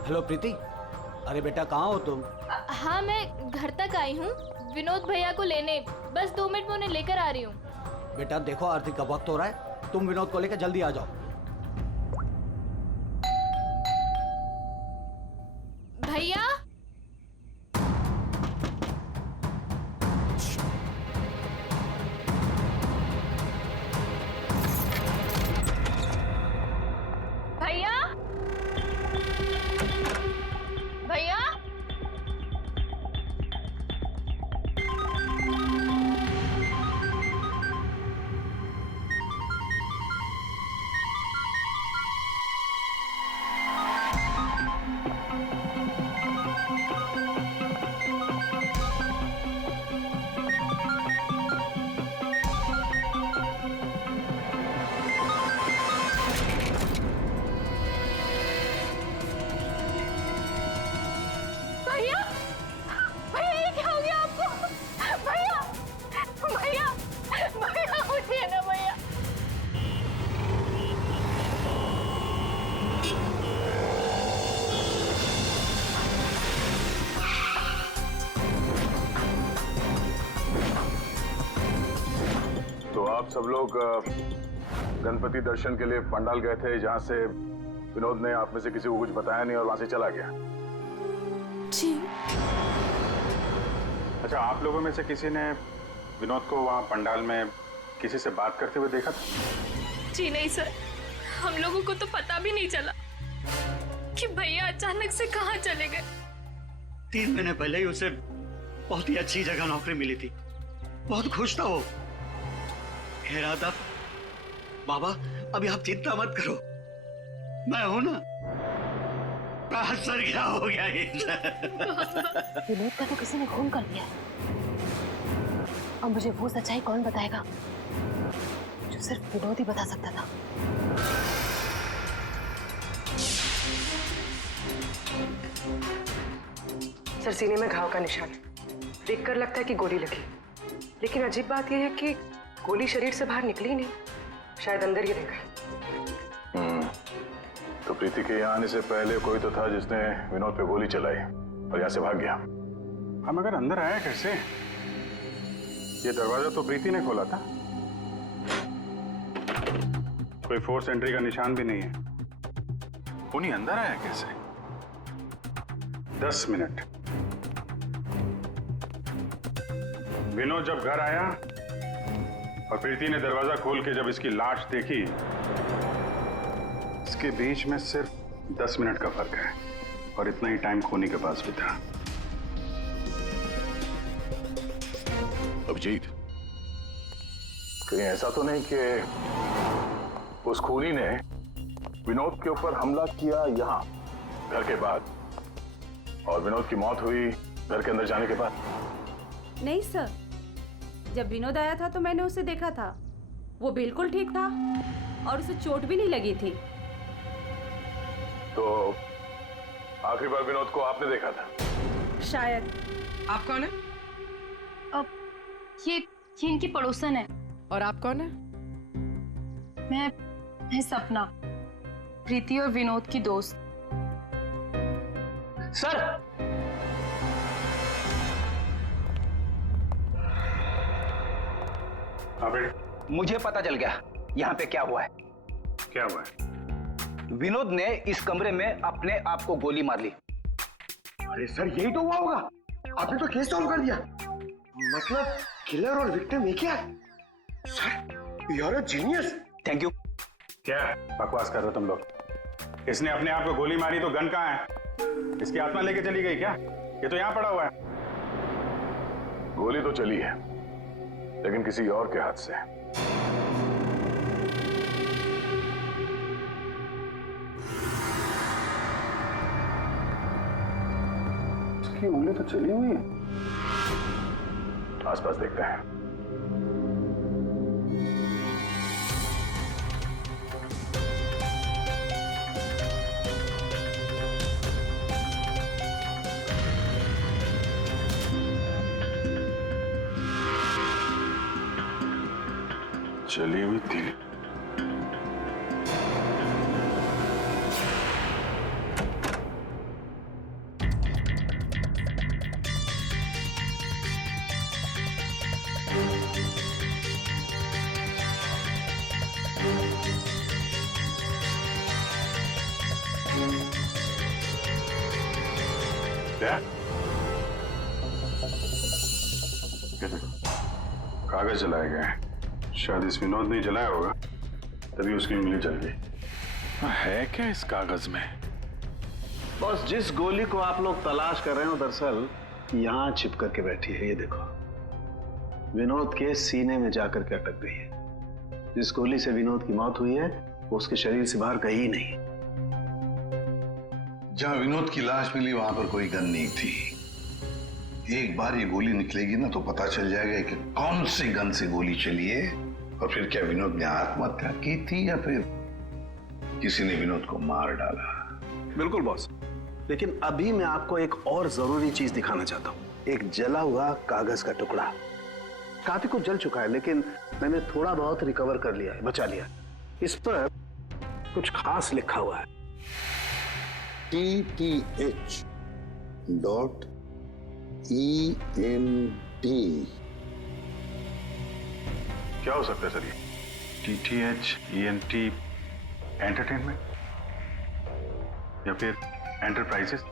हेलो प्रीति, अरे बेटा कहाँ हो तुम? हाँ मैं घर तक आई हूँ विनोद भैया को लेने। बस 2 मिनट में उन्हें लेकर आ रही हूँ। बेटा देखो आरती का वक्त हो रहा है, तुम विनोद को लेकर जल्दी आ जाओ। भैया। भैया। भैया। आप सब लोग गणपति दर्शन के लिए पंडाल गए थे, जहां से विनोद ने आप में से किसी को कुछ बताया नहीं और वहां से चला गया। जी। अच्छा, आप लोगों में से किसी ने विनोद को वहां पंडाल में किसी से बात करते हुए देखा था? जी नहीं सर, हम लोगों को तो पता भी नहीं चला कि भैया अचानक से कहाँ चले गए। 3 महीने पहले ही उसे बहुत ही अच्छी जगह नौकरी मिली थी, बहुत खुश था वो। कह रहा था बाबा अभी आप चिंता मत करो, मैं हूं ना। सर क्या हो गया विनोद का तो किसी ने खून कर दिया। अब मुझे वो सच्चाई कौन बताएगा जो सिर्फ विनोद ही बता सकता था। सर सीने में घाव का निशान है, देखकर लगता है कि गोली लगी, लेकिन अजीब बात यह है कि गोली शरीर से बाहर निकली नहीं, शायद अंदर ही रह गई। तो प्रीति के यहाँ आने से पहले कोई तो था जिसने विनोद पे गोली चलाई और यहाँ से भाग गया। हम अगर अंदर आया कैसे? ये दरवाजा तो प्रीति ने खोला था। कोई फोर्स एंट्री का निशान भी नहीं है। उन्हीं अंदर आया कैसे? 10 मिनट। विनोद जब घर आया और प्रीति ने दरवाजा खोल के जब इसकी लाश देखी, इसके बीच में सिर्फ 10 मिनट का फर्क है और इतना ही टाइम खोनी के पास भी था। अभिजीत, कहीं ऐसा तो नहीं कि उस खूनी ने विनोद के ऊपर हमला किया यहाँ घर के बाद और विनोद की मौत हुई घर के अंदर जाने के बाद? नहीं सर, जब विनोद आया था तो मैंने उसे देखा था, वो बिल्कुल ठीक था और उसे चोट भी नहीं लगी थी। तो आखिरी बार विनोद को आपने देखा था? शायद। आप कौन है? अब ये इनकी पड़ोसन है। और आप कौन है? मैं सपना, प्रीति और विनोद की दोस्त। सर मुझे पता चल गया यहाँ पे क्या हुआ है। क्या हुआ है? विनोद ने इस कमरे में अपने आप को गोली मार ली। अरे सर यही तो हुआ होगा, आपने तो केस सॉल्व कर दिया। मतलब किलर और विक्टिम एक ही है। Sir you are a genius. Thank you. क्या बकवास कर रहे हो तुम लोग? इसने अपने आप को गोली मारी तो गन कहाँ है? इसकी आत्मा लेके चली गई क्या? ये तो यहाँ पड़ा हुआ है। गोली तो चली है लेकिन किसी और के हाथ से। इसकी उंगली तो चली हुई है। आसपास देखते हैं। चली हुई थी। क्या? कागज जलाए गए हैं। शायद इस विनोद ने जलाया होगा, तभी उसकी उंगली जल गई। है क्या इस कागज में? बॉस, जिस गोली को आप लोग तलाश कर रहे हो दरअसल यहाँ चिपक के बैठी है। ये देखो, विनोद के सीने में जाकर के अटक गई है। जिस गोली से विनोद की मौत हुई है वो उसके शरीर से बाहर कहीं नहीं। जहां विनोद की लाश मिली वहां पर कोई गन नहीं थी। एक बार ये गोली निकलेगी ना तो पता चल जाएगा कि कौन सी गन से गोली चली है और फिर क्या विनोद ने आत्महत्या की थी या फिर किसी ने विनोद को मार डाला। बिल्कुल बॉस, लेकिन अभी मैं आपको एक और जरूरी चीज दिखाना चाहता हूँ। एक जला हुआ कागज का टुकड़ा, काफी कुछ जल चुका है लेकिन मैंने थोड़ा बहुत रिकवर कर लिया है, बचा लिया। इस पर कुछ खास लिखा हुआ है। TTH.ENT। क्या हो सकता है सर ये? TTH.ENT एंटरटेनमेंट या फिर एंटरप्राइजेस?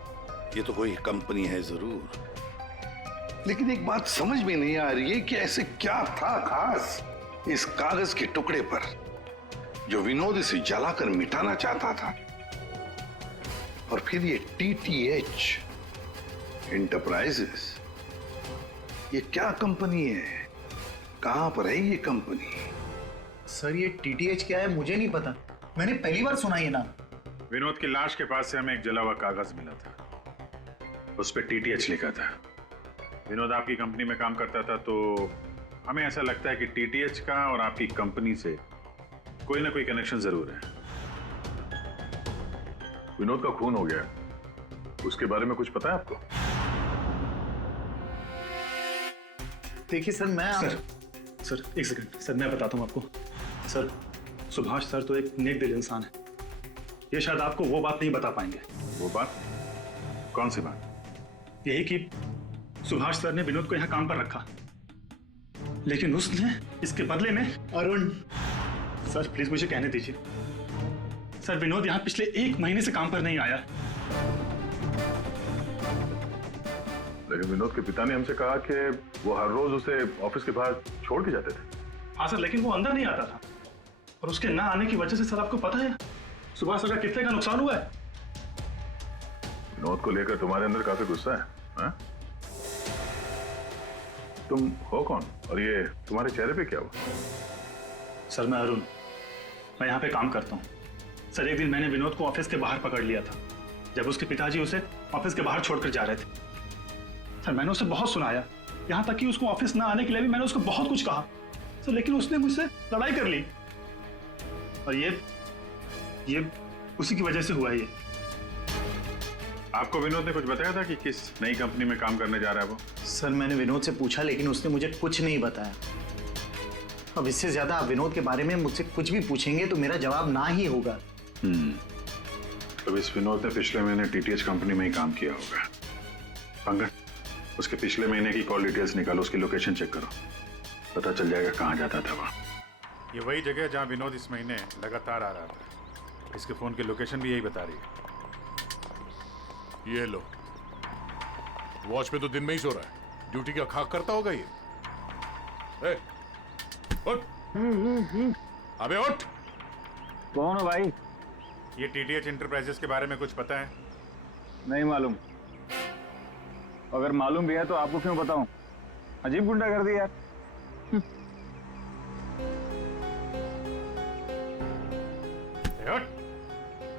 ये तो कोई कंपनी है जरूर, लेकिन एक बात समझ में नहीं आ रही है कि ऐसे क्या था खास इस कागज के टुकड़े पर जो विनोद इसे जलाकर मिटाना चाहता था। और फिर ये TTH एंटरप्राइजेस, ये क्या कंपनी है? कहां पर है ये कंपनी? सर ये टीटीएच क्या है मुझे नहीं पता, मैंने पहली बार सुना ये नाम। विनोद की लाश के पास से हमें एक जला हुआ कागज मिला था, उस पर टीटीएच लिखा था। विनोद आपकी कंपनी में काम करता था, तो हमें ऐसा लगता है कि टीटीएच का और आपकी कंपनी से कोई ना कोई कनेक्शन जरूर है। विनोद का खून हो गया, उसके बारे में कुछ पता है आपको? देखिए सर मैं सर एक सेकंड सर, मैं बताता हूँ आपको। सर सुभाष सर तो एक नेक दिल इंसान है, ये शायद आपको वो बात नहीं बता पाएंगे। वो बात? कौन सी बात? यही कि सुभाष सर ने विनोद को यहाँ काम पर रखा, लेकिन उसने इसके बदले में अरुण। सर प्लीज मुझे कहने दीजिए। सर विनोद यहाँ पिछले 1 महीने से काम पर नहीं आया। लेकिन विनोद के पिता ने हमसे कहा कि वो हर रोज उसे ऑफिस के बाहर छोड़ के जाते थे। हाँ सर, लेकिन वो अंदर नहीं आता था, और उसके ना आने की वजह से सर आपको पता है सुभाष सर का कितने का नुकसान हुआ है। विनोद को लेकर तुम्हारे अंदर काफी गुस्सा है, हाँ? तुम हो कौन और ये तुम्हारे चेहरे पे क्या हुआ? सर मैं अरुण, मैं यहाँ पे काम करता हूँ। सर एक दिन मैंने विनोद को ऑफिस के बाहर पकड़ लिया था, जब उसके पिताजी उसे ऑफिस के बाहर छोड़कर जा रहे थे। सर मैंने उसे बहुत सुनाया, यहाँ तक कि उसको ऑफिस ना आने के लिए भी मैंने उसको बहुत कुछ कहा सर, लेकिन उसने मुझसे लड़ाई कर ली, और ये उसी की वजह से हुआ है ये। आपको विनोद ने कुछ बताया था कि किस नई कंपनी में काम करने जा रहा है वो? सर मैंने विनोद से पूछा, लेकिन उसने मुझे कुछ नहीं बताया। अब इससे ज्यादा आप विनोद के बारे में मुझसे कुछ भी पूछेंगे तो मेरा जवाब ना ही होगा। तो इस विनोद ने पिछले महीने टीटीएच कंपनी में ही काम किया होगा। पंकज, उसके पिछले महीने की कॉल डिटेल्स निकालो, उसकी लोकेशन चेक करो, पता चल जाएगा कहाँ जाता था वहाँ। ये वही जगह जहाँ विनोद इस महीने लगातार आ रहा था। इसके फोन की लोकेशन भी यही बता रही है। ये लो, वॉच पे तो दिन में ही सो रहा है, ड्यूटी का खाक करता होगा ये। ए, उठ। अबे उठ। कौन हो भाई? ये टीटीएच इंटरप्राइजेस के बारे में कुछ पता है? नहीं मालूम। अगर मालूम भी है तो आपको क्यों बताऊं? अजीब गुंडा कर दी यार।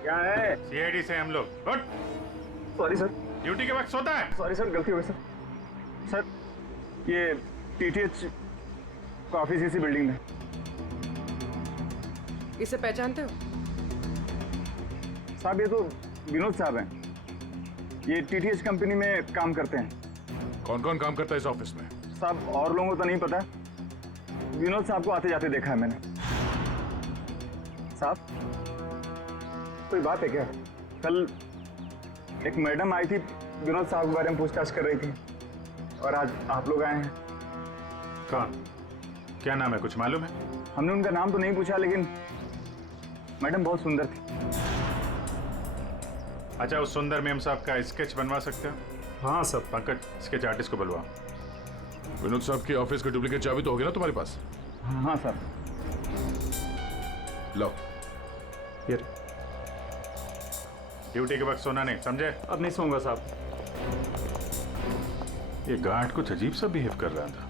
क्या है? सीआईडी से हम लोग। उठ। Sorry sir. ड्यूटी के वक्त सोता है? सॉरी सर, गलती हो गई सर। सर ये टीटीएच का ऑफिस इसी बिल्डिंग में। इसे पहचानते हो? साहब ये तो विनोद साहब हैं, ये टीटीएच कंपनी में काम करते हैं। कौन कौन काम करता है इस ऑफिस में? साहब और लोगों को तो नहीं पता, विनोद साहब को आते जाते देखा है मैंने। साहब कोई बात है क्या? कल एक मैडम आई थी, विनोद साहब के बारे में पूछताछ कर रही थी, और आज आप लोग आए हैं। कौन? क्या नाम है, कुछ मालूम है? हमने उनका नाम तो नहीं पूछा, लेकिन मैडम बहुत सुंदर थी। अच्छा, उस सुंदर मैम साहब का स्केच बनवा सकते हो? हाँ सर। पंकज, स्केच आर्टिस्ट को बुलवाओ। विनोद साहब की ऑफिस की डुप्लीकेट चाबी तो होगी ना तुम्हारे पास? हाँ सर। लो ये ड्यूटी के वक्त सोना नहीं, समझे? अब नहीं सोऊंगा साहब। ये गार्ड कुछ अजीब सा बिहेव कर रहा था।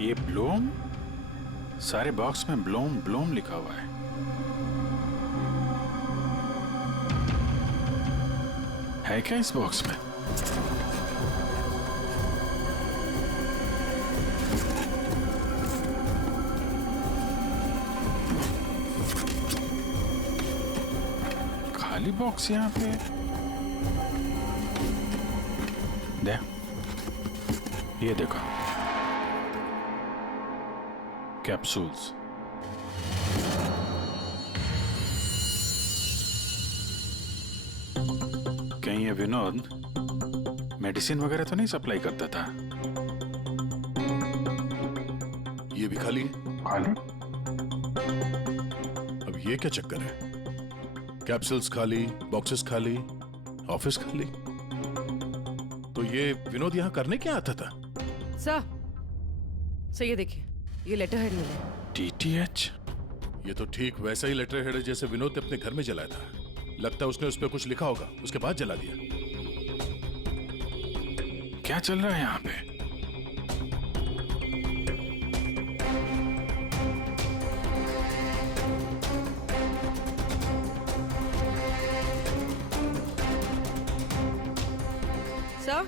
ये ब्लूम, सारे बॉक्स में ब्लूम ब्लूम लिखा हुआ है। है क्या इस बॉक्स में? खाली बॉक्स यहाँ पे। दे, ये देखो, कैप्सूल्स। कहीं ये विनोद मेडिसिन वगैरह तो नहीं सप्लाई करता था? ये भी खाली है। खाली? अब ये क्या चक्कर है? कैप्सूल्स खाली, बॉक्सेस खाली, ऑफिस खाली। तो ये विनोद यहाँ करने क्या आता था? सर ये देखिए, ये लेटर हेड मिला। टीटीएच? ये तो ठीक वैसा ही लेटर हेड जैसे विनोद ने अपने घर में जलाया था। लगता है उसने उस पर कुछ लिखा होगा, उसके बाद जला दिया। क्या चल रहा है यहाँ पे? सर,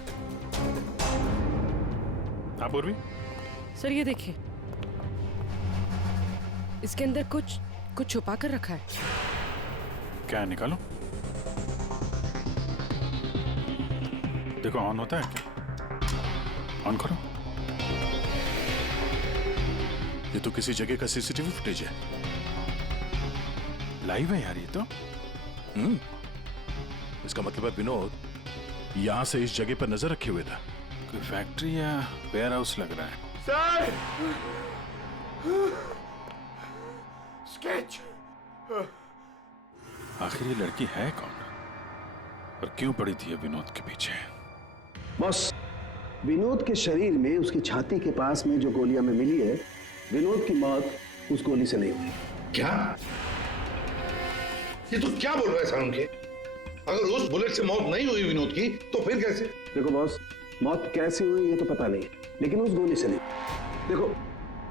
हाँ पूर्वी। सर ये देखिए, इसके अंदर कुछ छुपा कर रखा है। क्या है, निकालो। देखो ऑन होता है क्या? ऑन करो। ये तो किसी जगह का सीसीटीवी फुटेज है। लाइव है यार ये तो। इसका मतलब है विनोद यहां से इस जगह पर नजर रखे हुए था। कोई फैक्ट्री या वेयर हाउस लग रहा है। सर! स्केच! आखिर ये लड़की है कौन और क्यों पड़ी थी ये विनोद के पीछे? बॉस, विनोद के शरीर में उसकी छाती के पास में जो गोलियां में मिली है, विनोद की मौत उस गोली से नहीं हुई। क्या? ये तो क्या बोल रहा है सारुण के? अगर उस बुलेट से मौत नहीं हुई विनोद की तो फिर कैसे? देखो बॉस, मौत कैसे हुई ये तो पता नहीं, लेकिन उस गोली से नहीं। देखो,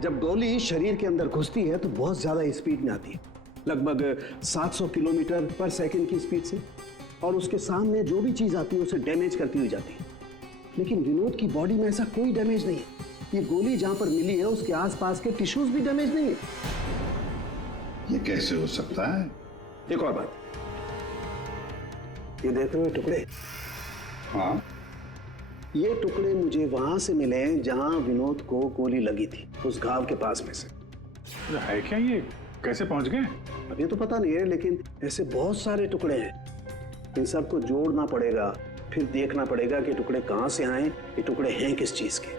जब गोली शरीर के अंदर घुसती है तो बहुत ज्यादा स्पीड में आती है, लगभग 700 किलोमीटर पर सेकंड की स्पीड से, और उसके सामने जो भी चीज आती है उसे डैमेज करती हुई जाती है। लेकिन विनोद की बॉडी में ऐसा कोई डैमेज नहीं है। ये गोली जहां पर मिली है उसके आसपास के टिश्यूज भी डैमेज नहीं है। ये कैसे हो सकता है? एक और बात, ये देख रहे हो टुकड़े? हाँ, ये टुकड़े मुझे वहां से मिले जहां विनोद को गोली लगी थी, उस घाव के पास में से। है क्या ये? कैसे पहुंच गए? अब ये तो पता नहीं है, लेकिन ऐसे बहुत सारे टुकड़े हैं। इन सबको जोड़ना पड़ेगा, फिर देखना पड़ेगा कि टुकड़े कहां से आए, ये टुकड़े हैं किस चीज के।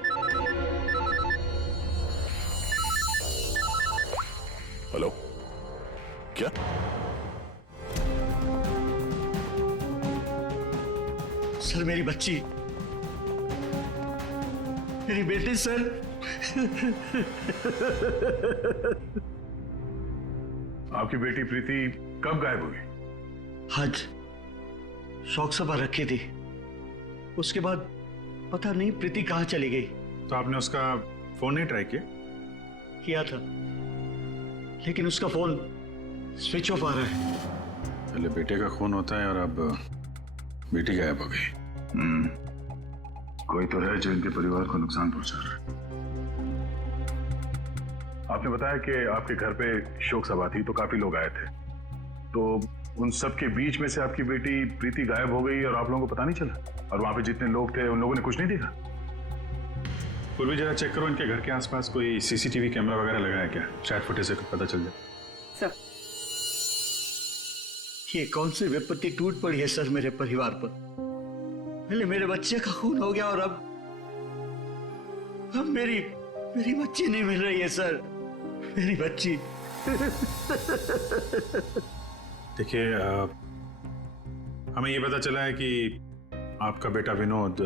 हेलो, क्या? सर मेरी बच्ची, मेरी बेटी सर। आपकी बेटी प्रीति कब गायब हुई? आज शौक सभा रखी थी, उसके बाद पता नहीं प्रीति कहाँ चली गई। तो आपने उसका फोन नहीं ट्राई किया था, लेकिन उसका फोन स्विच ऑफ आ रहा है। पहले बेटे का खून होता है और अब बेटी गायब हो गई। कोई तो है जो इनके परिवार को नुकसान पहुंचा रहा है। आपने बताया कि आपके घर पे शोक सभा थी तो काफी लोग आए थे, तो उन सब के बीच में से आपकी बेटी प्रीति गायब हो गई और आप लोगों को पता नहीं चला? और वहां पे जितने लोग थे उन लोगों ने कुछ नहीं देखा? पूर्वी जरा चेक करो इनके घर के आसपास कोई सीसीटीवी कैमरा वगैरह लगा है क्या? शायद फुटेज से पता चल जाए। सर, ये कौन सी विपत्ति टूट पड़ी है सर मेरे परिवार पर? पहले मेरे बच्चे का खून हो गया और अब मेरी बच्ची नहीं मिल रही है सर, मेरी बच्ची। देखिए, हमें ये पता चला है कि आपका बेटा विनोद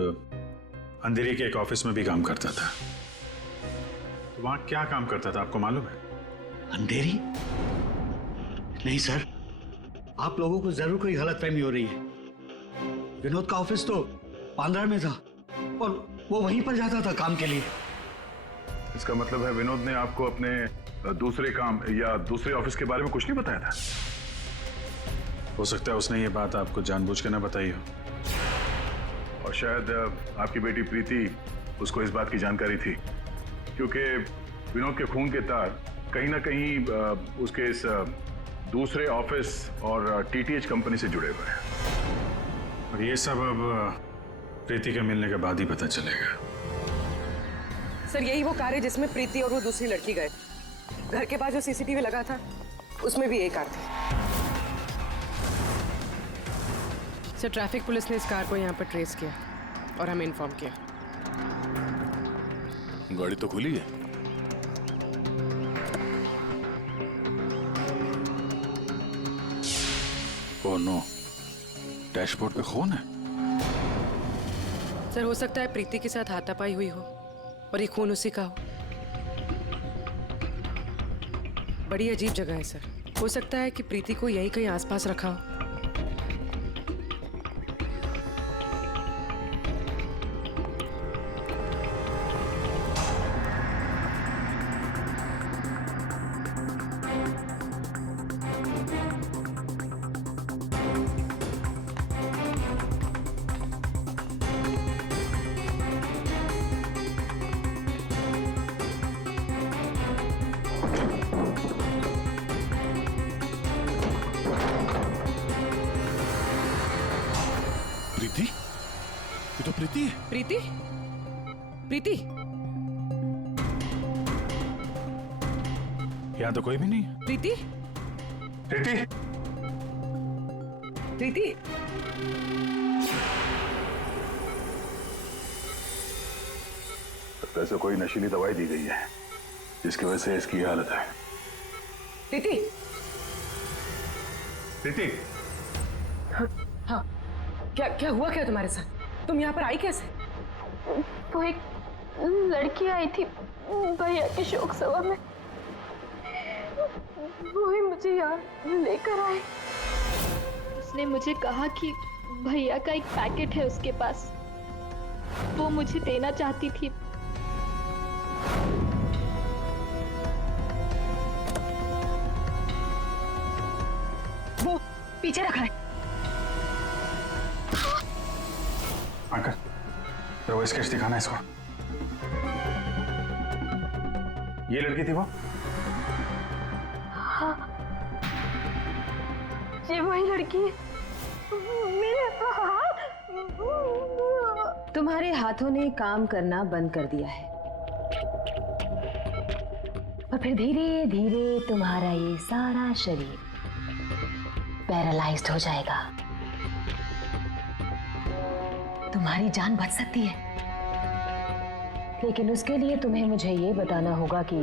अंधेरी के एक ऑफिस में भी काम करता था। तो वहां क्या काम करता था आपको मालूम है? अंधेरी? नहीं सर, आप लोगों को जरूर कोई गलतफहमी हो रही है। विनोद का ऑफिस तो बांद्रा में था और वो वहीं पर जाता था काम के लिए। इसका मतलब है विनोद ने आपको अपने दूसरे काम या दूसरे ऑफिस के बारे में कुछ नहीं बताया था? हो सकता है उसने ये बात आपको जानबूझ के ना बताई हो, और शायद आपकी बेटी प्रीति उसको इस बात की जानकारी थी, क्योंकि विनोद के खून के तार कहीं ना कहीं उसके इस दूसरे ऑफिस और टीटीएच कंपनी से जुड़े हुए हैं। और ये सब अब प्रीति के मिलने के बाद ही पता चलेगा। सर यही वो कार है जिसमें प्रीति और वो दूसरी लड़की गए। घर के पास जो सीसीटीवी लगा था उसमें भी यही कार थी। सर ट्रैफिक पुलिस ने इस कार को यहाँ पर ट्रेस किया और हमें इन्फॉर्म किया। गाड़ी तो खुली है। ओह नो, डैशबोर्ड पे खून है। सर हो सकता है प्रीति के साथ हाथापाई हुई हो और ये खून उसी का हो। बड़ी अजीब जगह है सर। हो सकता है कि प्रीति को यहीं कहीं आसपास रखा हो। प्रीति, ये तो प्रीति है। प्रीति? प्रीति? यहाँ तो कोई भी नहीं है। प्रीति? प्रीति? प्रीति? वैसे कोई नशीली दवाई दी गई है जिसकी वजह से इसकी हालत है। प्रीति? प्रीति? हाँ, क्या क्या हुआ क्या तुम्हारे साथ? तुम यहाँ पर आई कैसे? वो एक लड़की आई थी भैया के शोक सभा में, वो ही मुझे यहाँ लेकर आई। उसने मुझे कहा कि भैया का एक पैकेट है उसके पास, वो मुझे देना चाहती थी। वो पीछे रखा है। अंकल, जरा वो स्केच दिखाना इसको। ये लड़की थी वो? हाँ, ये वही लड़की है। मेरे हाथ। तुम्हारे हाथों ने काम करना बंद कर दिया है और फिर धीरे धीरे तुम्हारा ये सारा शरीर पैरालाइज्ड हो जाएगा। तुम्हारी जान बच सकती है, लेकिन उसके लिए तुम्हें मुझे ये बताना होगा कि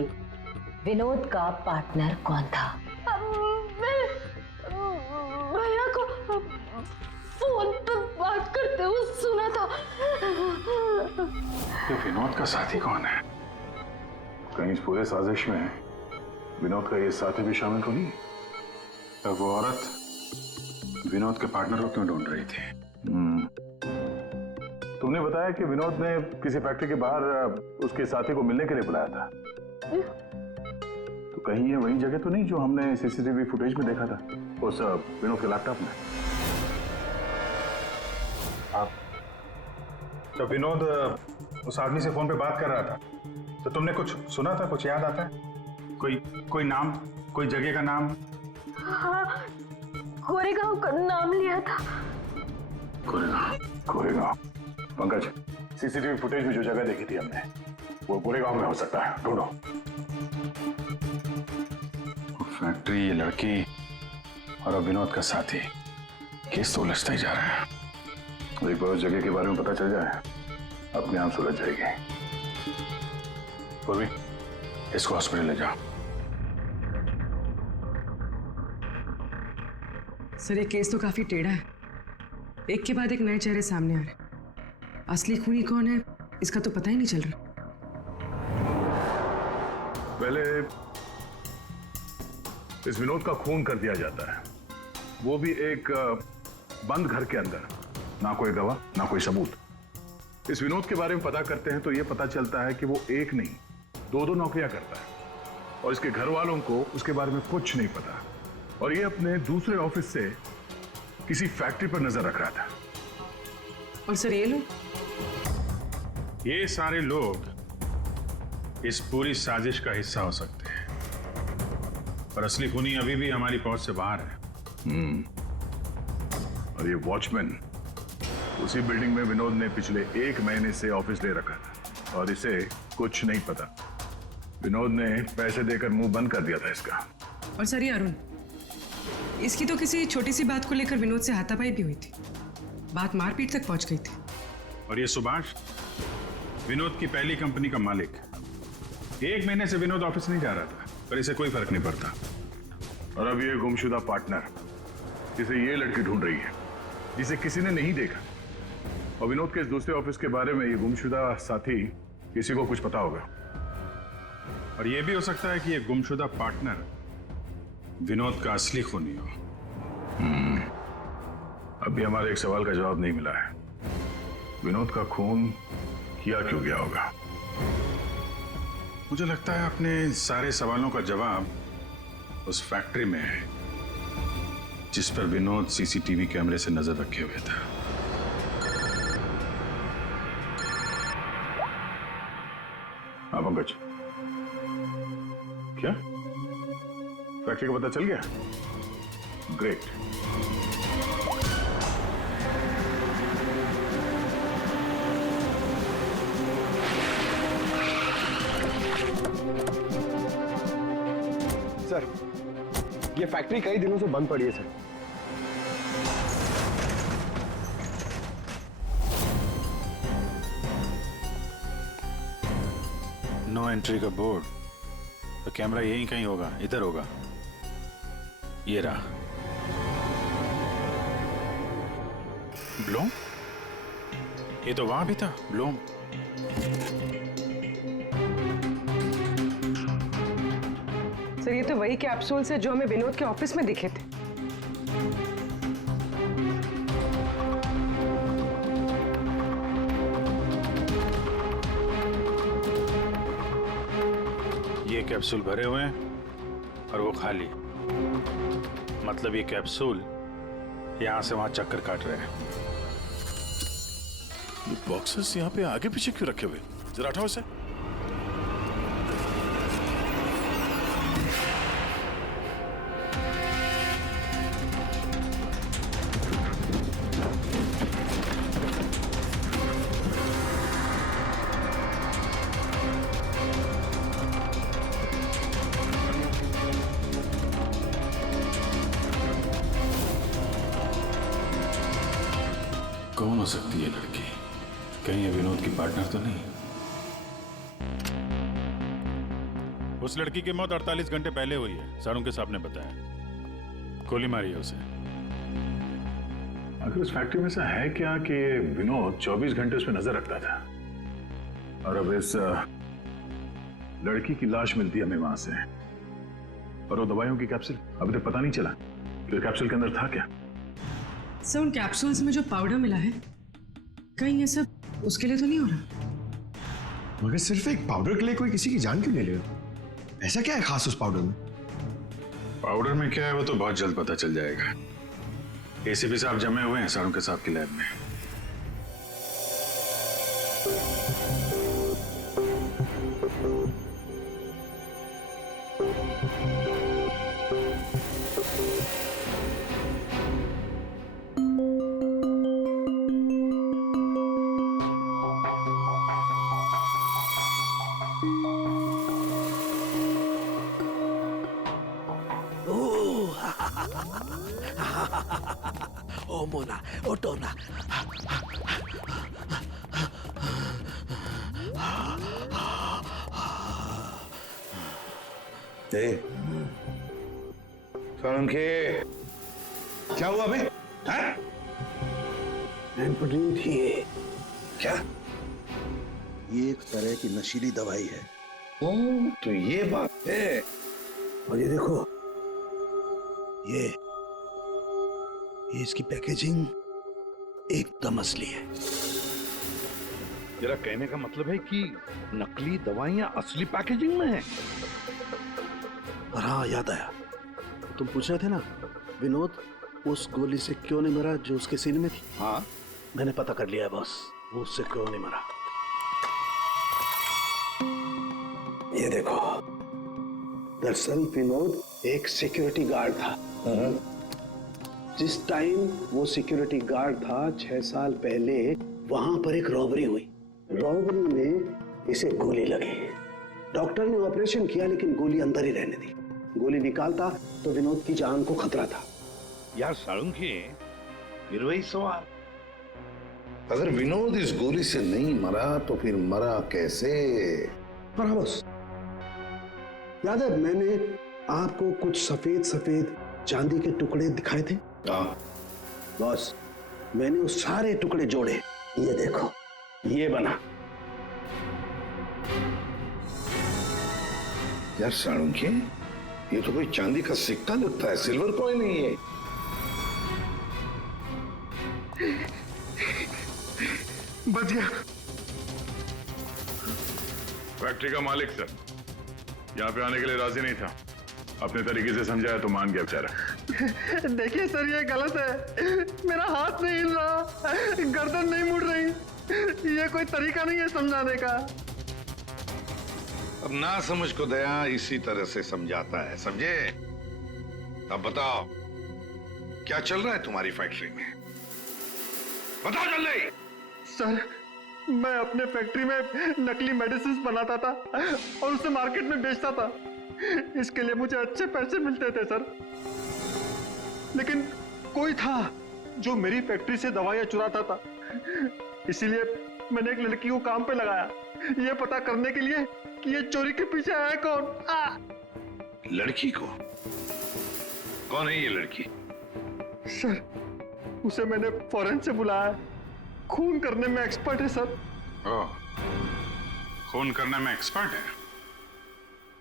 विनोद का पार्टनर कौन था। भैया को फोन पर बात करते हुए सुना था। ये विनोद का साथी कौन है? कहीं इस पूरे साजिश में विनोद का ये साथी भी शामिल तो नहीं? तो वो औरत विनोद के पार्टनर को क्यों ढूंढ रही थी? तुमने बताया कि विनोद ने किसी फैक्ट्री के बाहर उसके साथी को मिलने के लिए बुलाया था, तो कहीं ये वही जगह तो नहीं जो हमने सीसीटीवी फुटेज में देखा था उस विनोद के लैपटॉप में? आप तो विनोद उस आदमी से फोन पे बात कर रहा था, तो तुमने कुछ सुना था? कुछ याद आता है? कोई नाम, कोई जगह का नाम? हाँ, कोरेगांव का नाम लिया था। कोरेगांव। पंकज, सीसीटीवी फुटेज में जो जगह देखी थी हमने, वो कोरेगांव में हो सकता है। ढूंढो। फैक्ट्री, ये लड़की और अब विनोद का साथी, केस तो उलझता ही जा रहा है। एक बार उस जगह के बारे में पता चल जाए, अपने आप सुलझ जाएगी। पूर्वी, इसको हॉस्पिटल ले जाओ। सर, ये केस तो काफी टेढ़ा है। एक के बाद एक नए चेहरे सामने आ रहे हैं। असली खूनी कौन है इसका तो पता ही नहीं चल रहा। पहले इस विनोद का खून कर दिया जाता है, वो भी एक बंद घर के अंदर। ना कोई गवाह, ना कोई सबूत। इस विनोद के बारे में पता करते हैं तो ये पता चलता है कि वो एक नहीं, दो नौकरियां करता है और इसके घर वालों को उसके बारे में कुछ नहीं पता। और ये अपने दूसरे ऑफिस से किसी फैक्ट्री पर नजर रख रहा था। और सर, ये लोग? ये सारे लोग इस पूरी साजिश का हिस्सा हो सकते हैं, पर असली खूनी अभी भी हमारी पहुंच से बाहर है। और ये वॉचमैन उसी बिल्डिंग में विनोद ने पिछले 1 महीने से ऑफिस ले रखा था और इसे कुछ नहीं पता। विनोद ने पैसे देकर मुंह बंद कर दिया था इसका। और सर, ये अरुण, इसकी तो किसी छोटी सी बात को लेकर विनोद से हाथापाई भी हुई थी। बात मारपीट तक पहुंच गई थी। और ये सुभाष, विनोद की पहली कंपनी का मालिक, 1 महीने से विनोद ऑफिस नहीं जा रहा था, पर इसे कोई फर्क नहीं पड़ता। और अब ये गुमशुदा पार्टनर जिसे ये लड़की ढूंढ रही है, जिसे किसी ने नहीं देखा, और विनोद के इस दूसरे ऑफिस के बारे में ये गुमशुदा साथी किसी को कुछ पता होगा। और ये भी हो सकता है कि ये गुमशुदा पार्टनर विनोद का असली खूनी हो। अभी हमारे एक सवाल का जवाब नहीं मिला है। विनोद का खून किया क्यों गया होगा? मुझे लगता है अपने सारे सवालों का जवाब उस फैक्ट्री में है जिस पर विनोद सीसीटीवी कैमरे से नजर रखे हुए था। हाँ पंकज, क्या फैक्ट्री का पता चल गया? ग्रेट। सर, ये फैक्ट्री कई दिनों से बंद पड़ी है सर। नो एंट्री का बोर्ड, तो कैमरा यहीं कहीं होगा, इधर होगा। ये रहा। ब्लूम? ये तो वहां भी था, ब्लूम। सर, ये तो वही कैप्सूल्स है जो हमें विनोद के ऑफिस में दिखे थे। ये कैप्सूल भरे हुए हैं और वो खाली। मतलब ये कैप्सूल यहां से वहां चक्कर काट रहे हैं। ये बॉक्सेस यहाँ पे आगे पीछे क्यों रखे हुए? जरा हटाओ इसे। कौन हो सकती है लड़की? कहीं ये विनोद की पार्टनर तो नहीं? उस लड़की की मौत 48 घंटे पहले हुई है, सारुण के साहब ने बताया। गोली मारी है उसे। आखिर उस फैक्ट्री में से है क्या कि विनोद 24 घंटे उस पर नजर रखता था, और अब इस लड़की की लाश मिलती है हमें वहां से, और वो दवाइयों की कैप्सूल अभी तक पता नहीं चला कि कैप्सूल के अंदर था क्या। सर, उन कैप्सूल्स में जो पाउडर मिला है, कहीं ये सब उसके लिए तो नहीं हो रहा? मगर सिर्फ एक पाउडर के लिए कोई किसी की जान क्यों ले ले? ऐसा क्या है खास उस पाउडर में? पाउडर में क्या है वो तो बहुत जल्द पता चल जाएगा। एसीपी साहब जमे हुए हैं सारुण के साहब की लैब में। ओ मोना, ओ टोना। सारुण के क्या हुआ बे? एम्फेटामिन थी ये। क्या? ये एक तरह की नशीली दवाई है। ओ, तो ये बात है। और ये देखो, ये इसकी पैकेजिंग एकदम असली है। तेरा कहने का मतलब है कि नकली दवाइयां असली पैकेजिंग में हैं? और हाँ, याद आया, तुम पूछ रहे थे ना विनोद उस गोली से क्यों नहीं मरा जो उसके सीने में थी। हाँ, मैंने पता कर लिया है बॉस, वो उससे क्यों नहीं मरा। ये देखो, दरअसल विनोद एक सिक्योरिटी गार्ड था। जिस टाइम वो सिक्योरिटी गार्ड था 6 साल पहले, वहां पर एक रॉबरी हुई। रॉबरी में इसे गोली लगी। डॉक्टर ने ऑपरेशन किया लेकिन गोली अंदर ही रहने दी। गोली निकालता तो विनोद की जान को खतरा था। यार साळुंखे, फिर वही सवाल, अगर विनोद इस गोली से नहीं मरा तो फिर मरा कैसे? पर हाँ बॉस, याद है मैंने आपको कुछ सफेद सफेद चांदी के टुकड़े दिखाए थे? बॉस, मैंने उस सारे टुकड़े जोड़े। ये देखो, ये बना। यार साळुंखे, ये तो कोई चांदी का सिक्का लगता है, सिल्वर कॉइन नहीं है। बच गया। फैक्ट्री का मालिक सर यहाँ पे आने के लिए राजी नहीं था। अपने तरीके से समझाया तो मान गया बेचारा। देखिए सर, ये गलत है। मेरा हाथ नहीं हिल रहा, गर्दन नहीं मुड़ रही। ये कोई तरीका नहीं है समझाने का। अब ना समझ को दया इसी तरह से समझाता है, समझे? अब बताओ क्या चल रहा है तुम्हारी फैक्ट्री में? बताओ जल्दी। सर, मैं अपने फैक्ट्री में नकली मेडिसिन बनाता था और उसे मार्केट में बेचता था। इसके लिए मुझे अच्छे पैसे मिलते थे सर। लेकिन कोई था जो मेरी फैक्ट्री से दवाइयां चुराता था। इसीलिए मैंने एक लड़की को काम पे लगाया, ये पता करने के लिए कि ये चोरी के पीछे है कौन। लड़की को? कौन है ये लड़की? सर, उसे मैंने फॉरेन से बुलाया। खून करने में एक्सपर्ट है सर। खून करने में एक्सपर्ट है?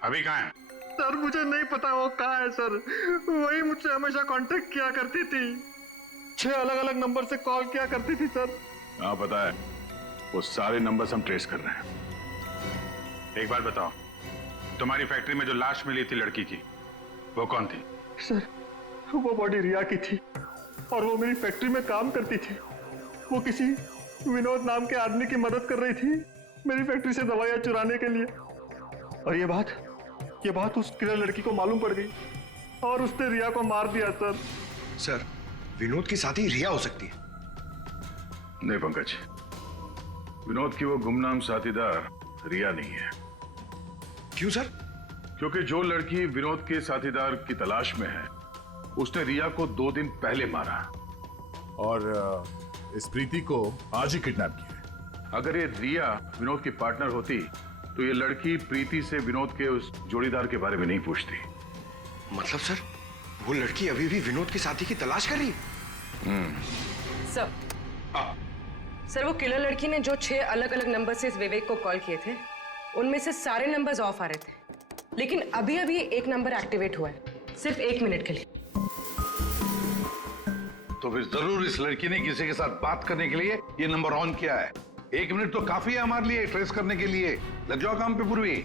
अभी कहाँ है? सर, मुझे नहीं पता वो कहाँ है सर। वही मुझसे हमेशा कांटेक्ट किया करती थी। 6 अलग-अलग नंबर से कॉल किया करती थी सर। हाँ पता है, वो सारे नंबर्स हम ट्रेस कर रहे हैं। एक बात बताओ, तुम्हारी फैक्ट्री में जो लाश मिली थी लड़की की, वो कौन थी? सर, वो बॉडी रिया की थी और वो मेरी फैक्ट्री में काम करती थी। वो किसी विनोद नाम के आदमी की मदद कर रही थी मेरी फैक्ट्री से दवाइयां चुराने के लिए। और ये बात उस किलर लड़की को मालूम पड़ गई और उसने रिया को मार दिया सर। सर, विनोद की साथी रिया हो सकती है। नहीं पंकज, विनोद की वो गुमनाम साथीदार रिया नहीं है। क्यों सर? क्योंकि जो लड़की विनोद के साथीदार की तलाश में है, उसने रिया को 2 दिन पहले मारा और इस प्रीति को आज ही किडनैप किया। अगर ये रिया विनोद की पार्टनर होती तो ये लड़की प्रीति से विनोद के उस जोड़ीदार के बारे में नहीं पूछती। मतलब सर, वो लड़की अभी भी विनोद के साथी की तलाश कर रही? सर, सर, वो किलर लड़की ने जो 6 अलग-अलग नंबर से इस विवेक को कॉल किए थे, उनमें से सारे नंबर्स ऑफ आ रहे थे। लेकिन अभी एक नंबर एक्टिवेट हुआ है, सिर्फ 1 मिनट के लिए। तो फिर जरूर इस लड़की ने किसी के साथ बात करने के लिए ये नंबर ऑन किया है। 1 मिनट तो काफी है हमारे लिए ट्रेस करने के लिए। लग जाओ काम पे पूर्वी।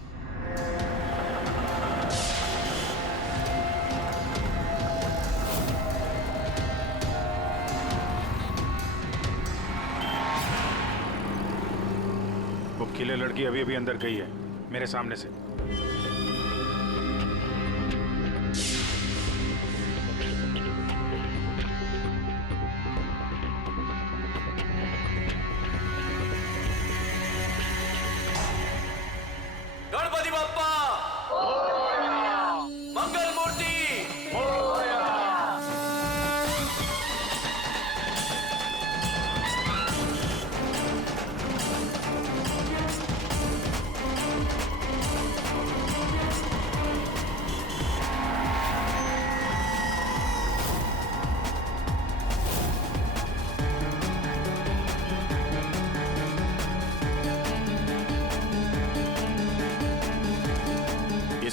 वो किलर लड़की अभी अंदर गई है मेरे सामने से। गणपति बप्पा मंगल मूर्ति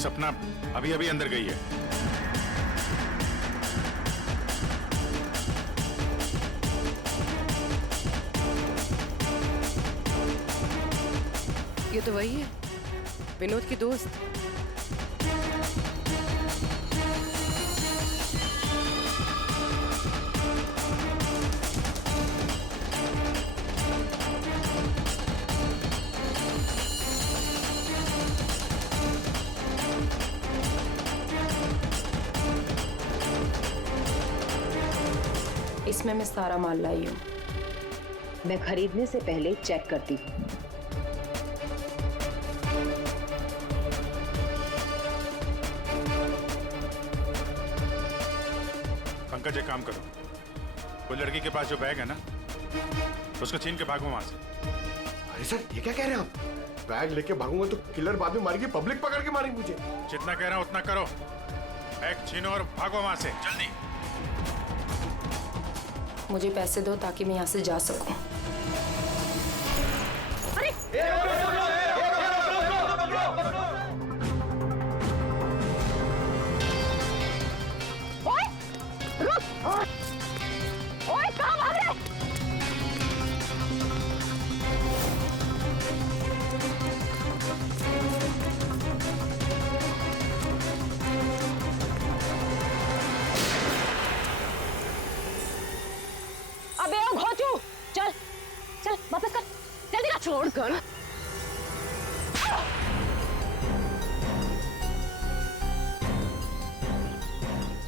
सपना अभी अंदर गई है। ये तो वही है, विनोद की दोस्त। इसमें मैं सारा माल लाई हूँ। मैं खरीदने से पहले चेक करती हूँ। पंकज, एक काम करो, वो लड़की के पास जो बैग है ना, उसको छीन के भागो वहां से। अरे सर, ये क्या कह रहे हैं आप? बैग लेके भागूंगा तो किलर बाद में मारेगी, पब्लिक पकड़ के मारेगी मुझे। जितना कह रहा हूं उतना करो। बैग छीनो और भागो वहां से, जल्दी। मुझे पैसे दो ताकि मैं यहाँ से जा सकूं।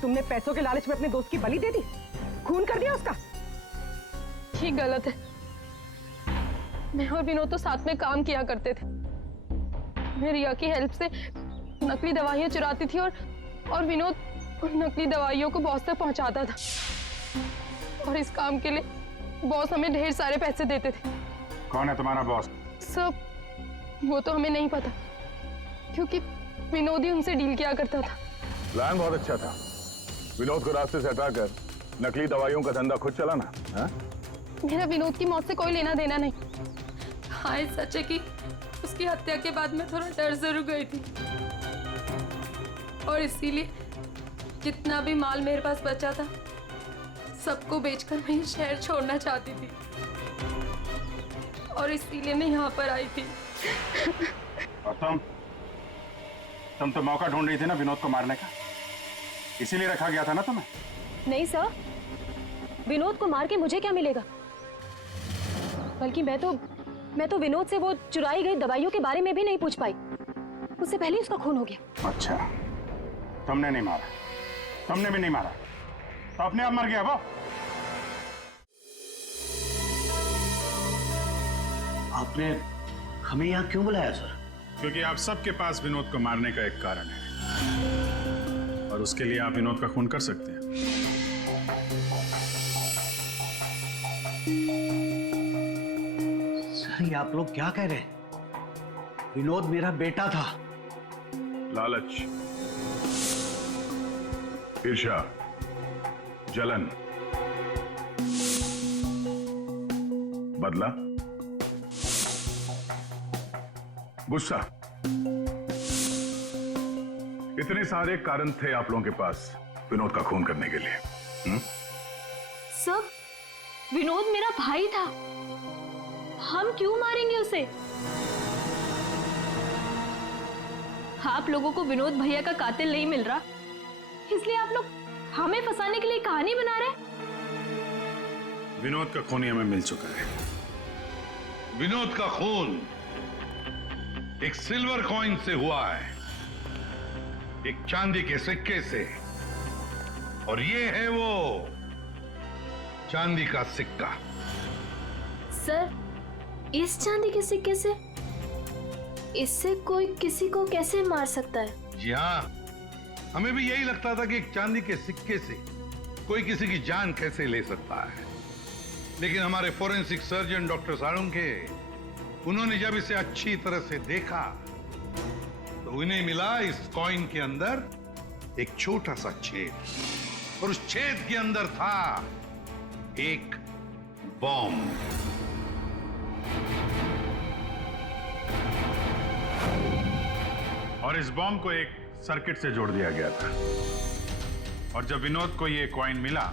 तुमने पैसों के लालच में अपने दोस्त की बलि दे दी, खून कर दिया उसका। ये गलत है। मैं और विनोद तो साथ में काम किया करते थे। मैं रिया की हेल्प से नकली दवाइयां चुराती थी और विनोद उन नकली दवाइयों को बॉस तक पहुंचाता था। और इस काम के लिए बॉस हमें ढेर सारे पैसे देते थे। कौन है तुम्हारा बॉस? सब वो तो हमें नहीं पता, क्योंकि विनोद ही उनसे डील किया करता था। प्लान बहुत अच्छा था। विनोद को रास्ते से हटाकर नकली दवाइयों का धंधा खुद चलाना। हाँ? मेरा विनोद की मौत से कोई लेना देना नहीं। हाँ, सच है कि उसकी हत्या के बाद मैं थोड़ा डर जरूर गई थी, और इसीलिए जितना भी माल मेरे पास बचा था सबको बेचकर मैं ये शहर छोड़ना चाहती थी, और इसीलिए मैं यहाँ पर आई थी। और तुम तो मौका ढूंढ रही थी ना विनोद को मारने का, इसीलिए रखा गया था ना तुम्हें? नहीं सर, विनोद को मार के मुझे क्या मिलेगा? बल्कि मैं तो विनोद से वो चुराई गई दवाइयों के बारे में भी नहीं पूछ पाई। उससे पहले उसका खून हो गया। अच्छा, तुमने नहीं मारा, तुमने भी नहीं मारा, तो अपने आप मर गया वो। आपने हमें यहाँ क्यों बुलाया सर? क्योंकि आप सबके पास विनोद को मारने का एक कारण है, और उसके लिए आप विनोद का खून कर सकते हैं। सर, ये आप लोग क्या कह रहे हैं? विनोद मेरा बेटा था। लालच, ईर्ष्या, जलन, बदला, गुस्सा, इतने सारे कारण थे आप लोगों के पास विनोद का खून करने के लिए। सब विनोद मेरा भाई था, हम क्यों मारेंगे उसे? आप लोगों को विनोद भैया का कातिल नहीं मिल रहा, इसलिए आप लोग हमें फंसाने के लिए कहानी बना रहे हैं। विनोद का खून हमें मिल चुका है। विनोद का खून एक सिल्वर कॉइन से हुआ है, एक चांदी के सिक्के से, और ये है वो चांदी का सिक्का। सर, इस चांदी के सिक्के से? इससे कोई किसी को कैसे मार सकता है? जी हाँ, हमें भी यही लगता था कि एक चांदी के सिक्के से कोई किसी की जान कैसे ले सकता है, लेकिन हमारे फोरेंसिक सर्जन डॉक्टर साळुंखे, उन्होंने जब इसे अच्छी तरह से देखा तो उन्हें मिला इस कॉइन के अंदर एक छोटा सा छेद, और उस छेद के अंदर था एक बॉम्ब। और इस बॉम्ब को एक सर्किट से जोड़ दिया गया था, और जब विनोद को ये कॉइन मिला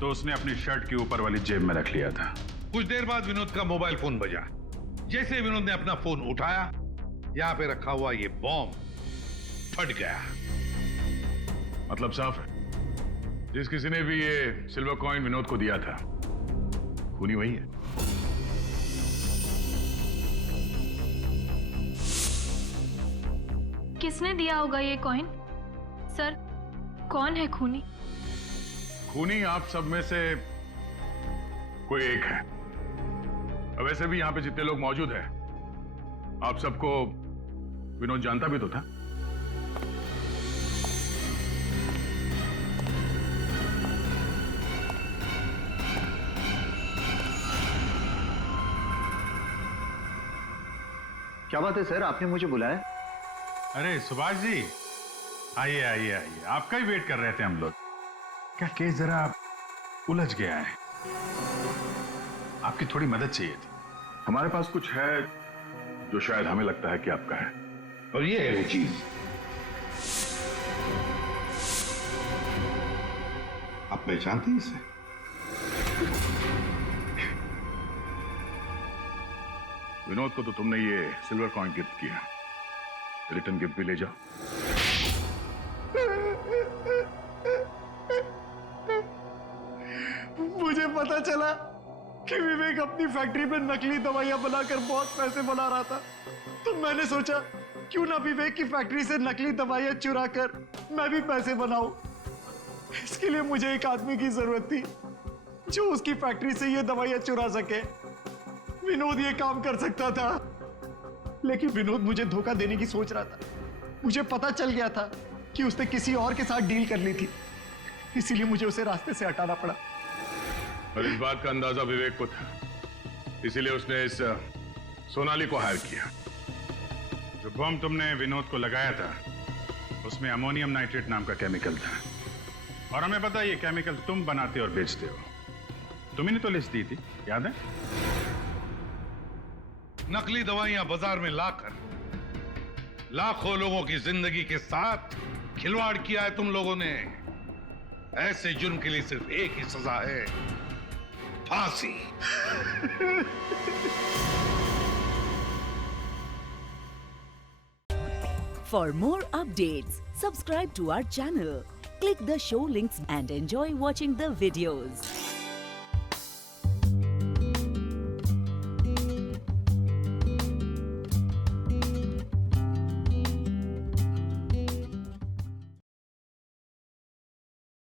तो उसने अपनी शर्ट के ऊपर वाली जेब में रख लिया था। कुछ देर बाद विनोद का मोबाइल फोन बजा। जैसे विनोद ने अपना फोन उठाया, यहां पे रखा हुआ ये बॉम्ब फट गया। मतलब साफ है, जिस किसी ने भी ये सिल्वर कॉइन विनोद को दिया था, खूनी वही है। किसने दिया होगा ये कॉइन? सर, कौन है खूनी? खूनी आप सब में से कोई एक है। वैसे भी यहां पे जितने लोग मौजूद हैं, आप सबको विनोद जानता भी तो था। क्या बात है सर, आपने मुझे बुलाया? अरे सुभाष जी, आइए आइए आइए, आपका ही वेट कर रहे थे हम लोग। क्या केस जरा उलझ गया है, आपकी थोड़ी मदद चाहिए थी। हमारे पास कुछ है जो शायद हमें लगता है कि आपका है, और ये है वो चीज। आप पहचानते हैं इसे? विनोद को तो तुमने ये सिल्वर कॉइन गिफ्ट किया, रिटर्न गिफ्ट भी ले जाओ। मुझे पता चला कि विवेक अपनी फैक्ट्री में नकली दवाइयां बनाकर बहुत पैसे बना रहा था, तो मैंने सोचा क्यों ना विवेक की फैक्ट्री से नकली दवाइयां चुरा कर मैं भी पैसे बनाऊं। इसके लिए मुझे एक आदमी की जरूरत थी जो उसकी फैक्ट्री से ये दवाइयां चुरा सके। विनोद ये काम कर सकता था, लेकिन विनोद मुझे धोखा देने की सोच रहा था। मुझे पता चल गया था कि उसने किसी और के साथ डील कर ली थी, इसीलिए मुझे उसे रास्ते से हटाना पड़ा। और इस बात का अंदाजा विवेक को था, इसीलिए उसने इस सोनाली को हायर किया। जो बम तुमने विनोद को लगाया था उसमें अमोनियम नाइट्रेट नाम का केमिकल था, और हमें पता है ये केमिकल तुम बनाते और बेचते हो। तुम्ही ने तो लिस्ट दी थी, याद है? नकली दवाइयां बाजार में लाकर लाखों लोगों की जिंदगी के साथ खिलवाड़ किया है तुम लोगों ने। ऐसे जुर्म के लिए सिर्फ एक ही सजा है, फांसी। For more updates, subscribe to our channel, click the show links and enjoy watching the videos.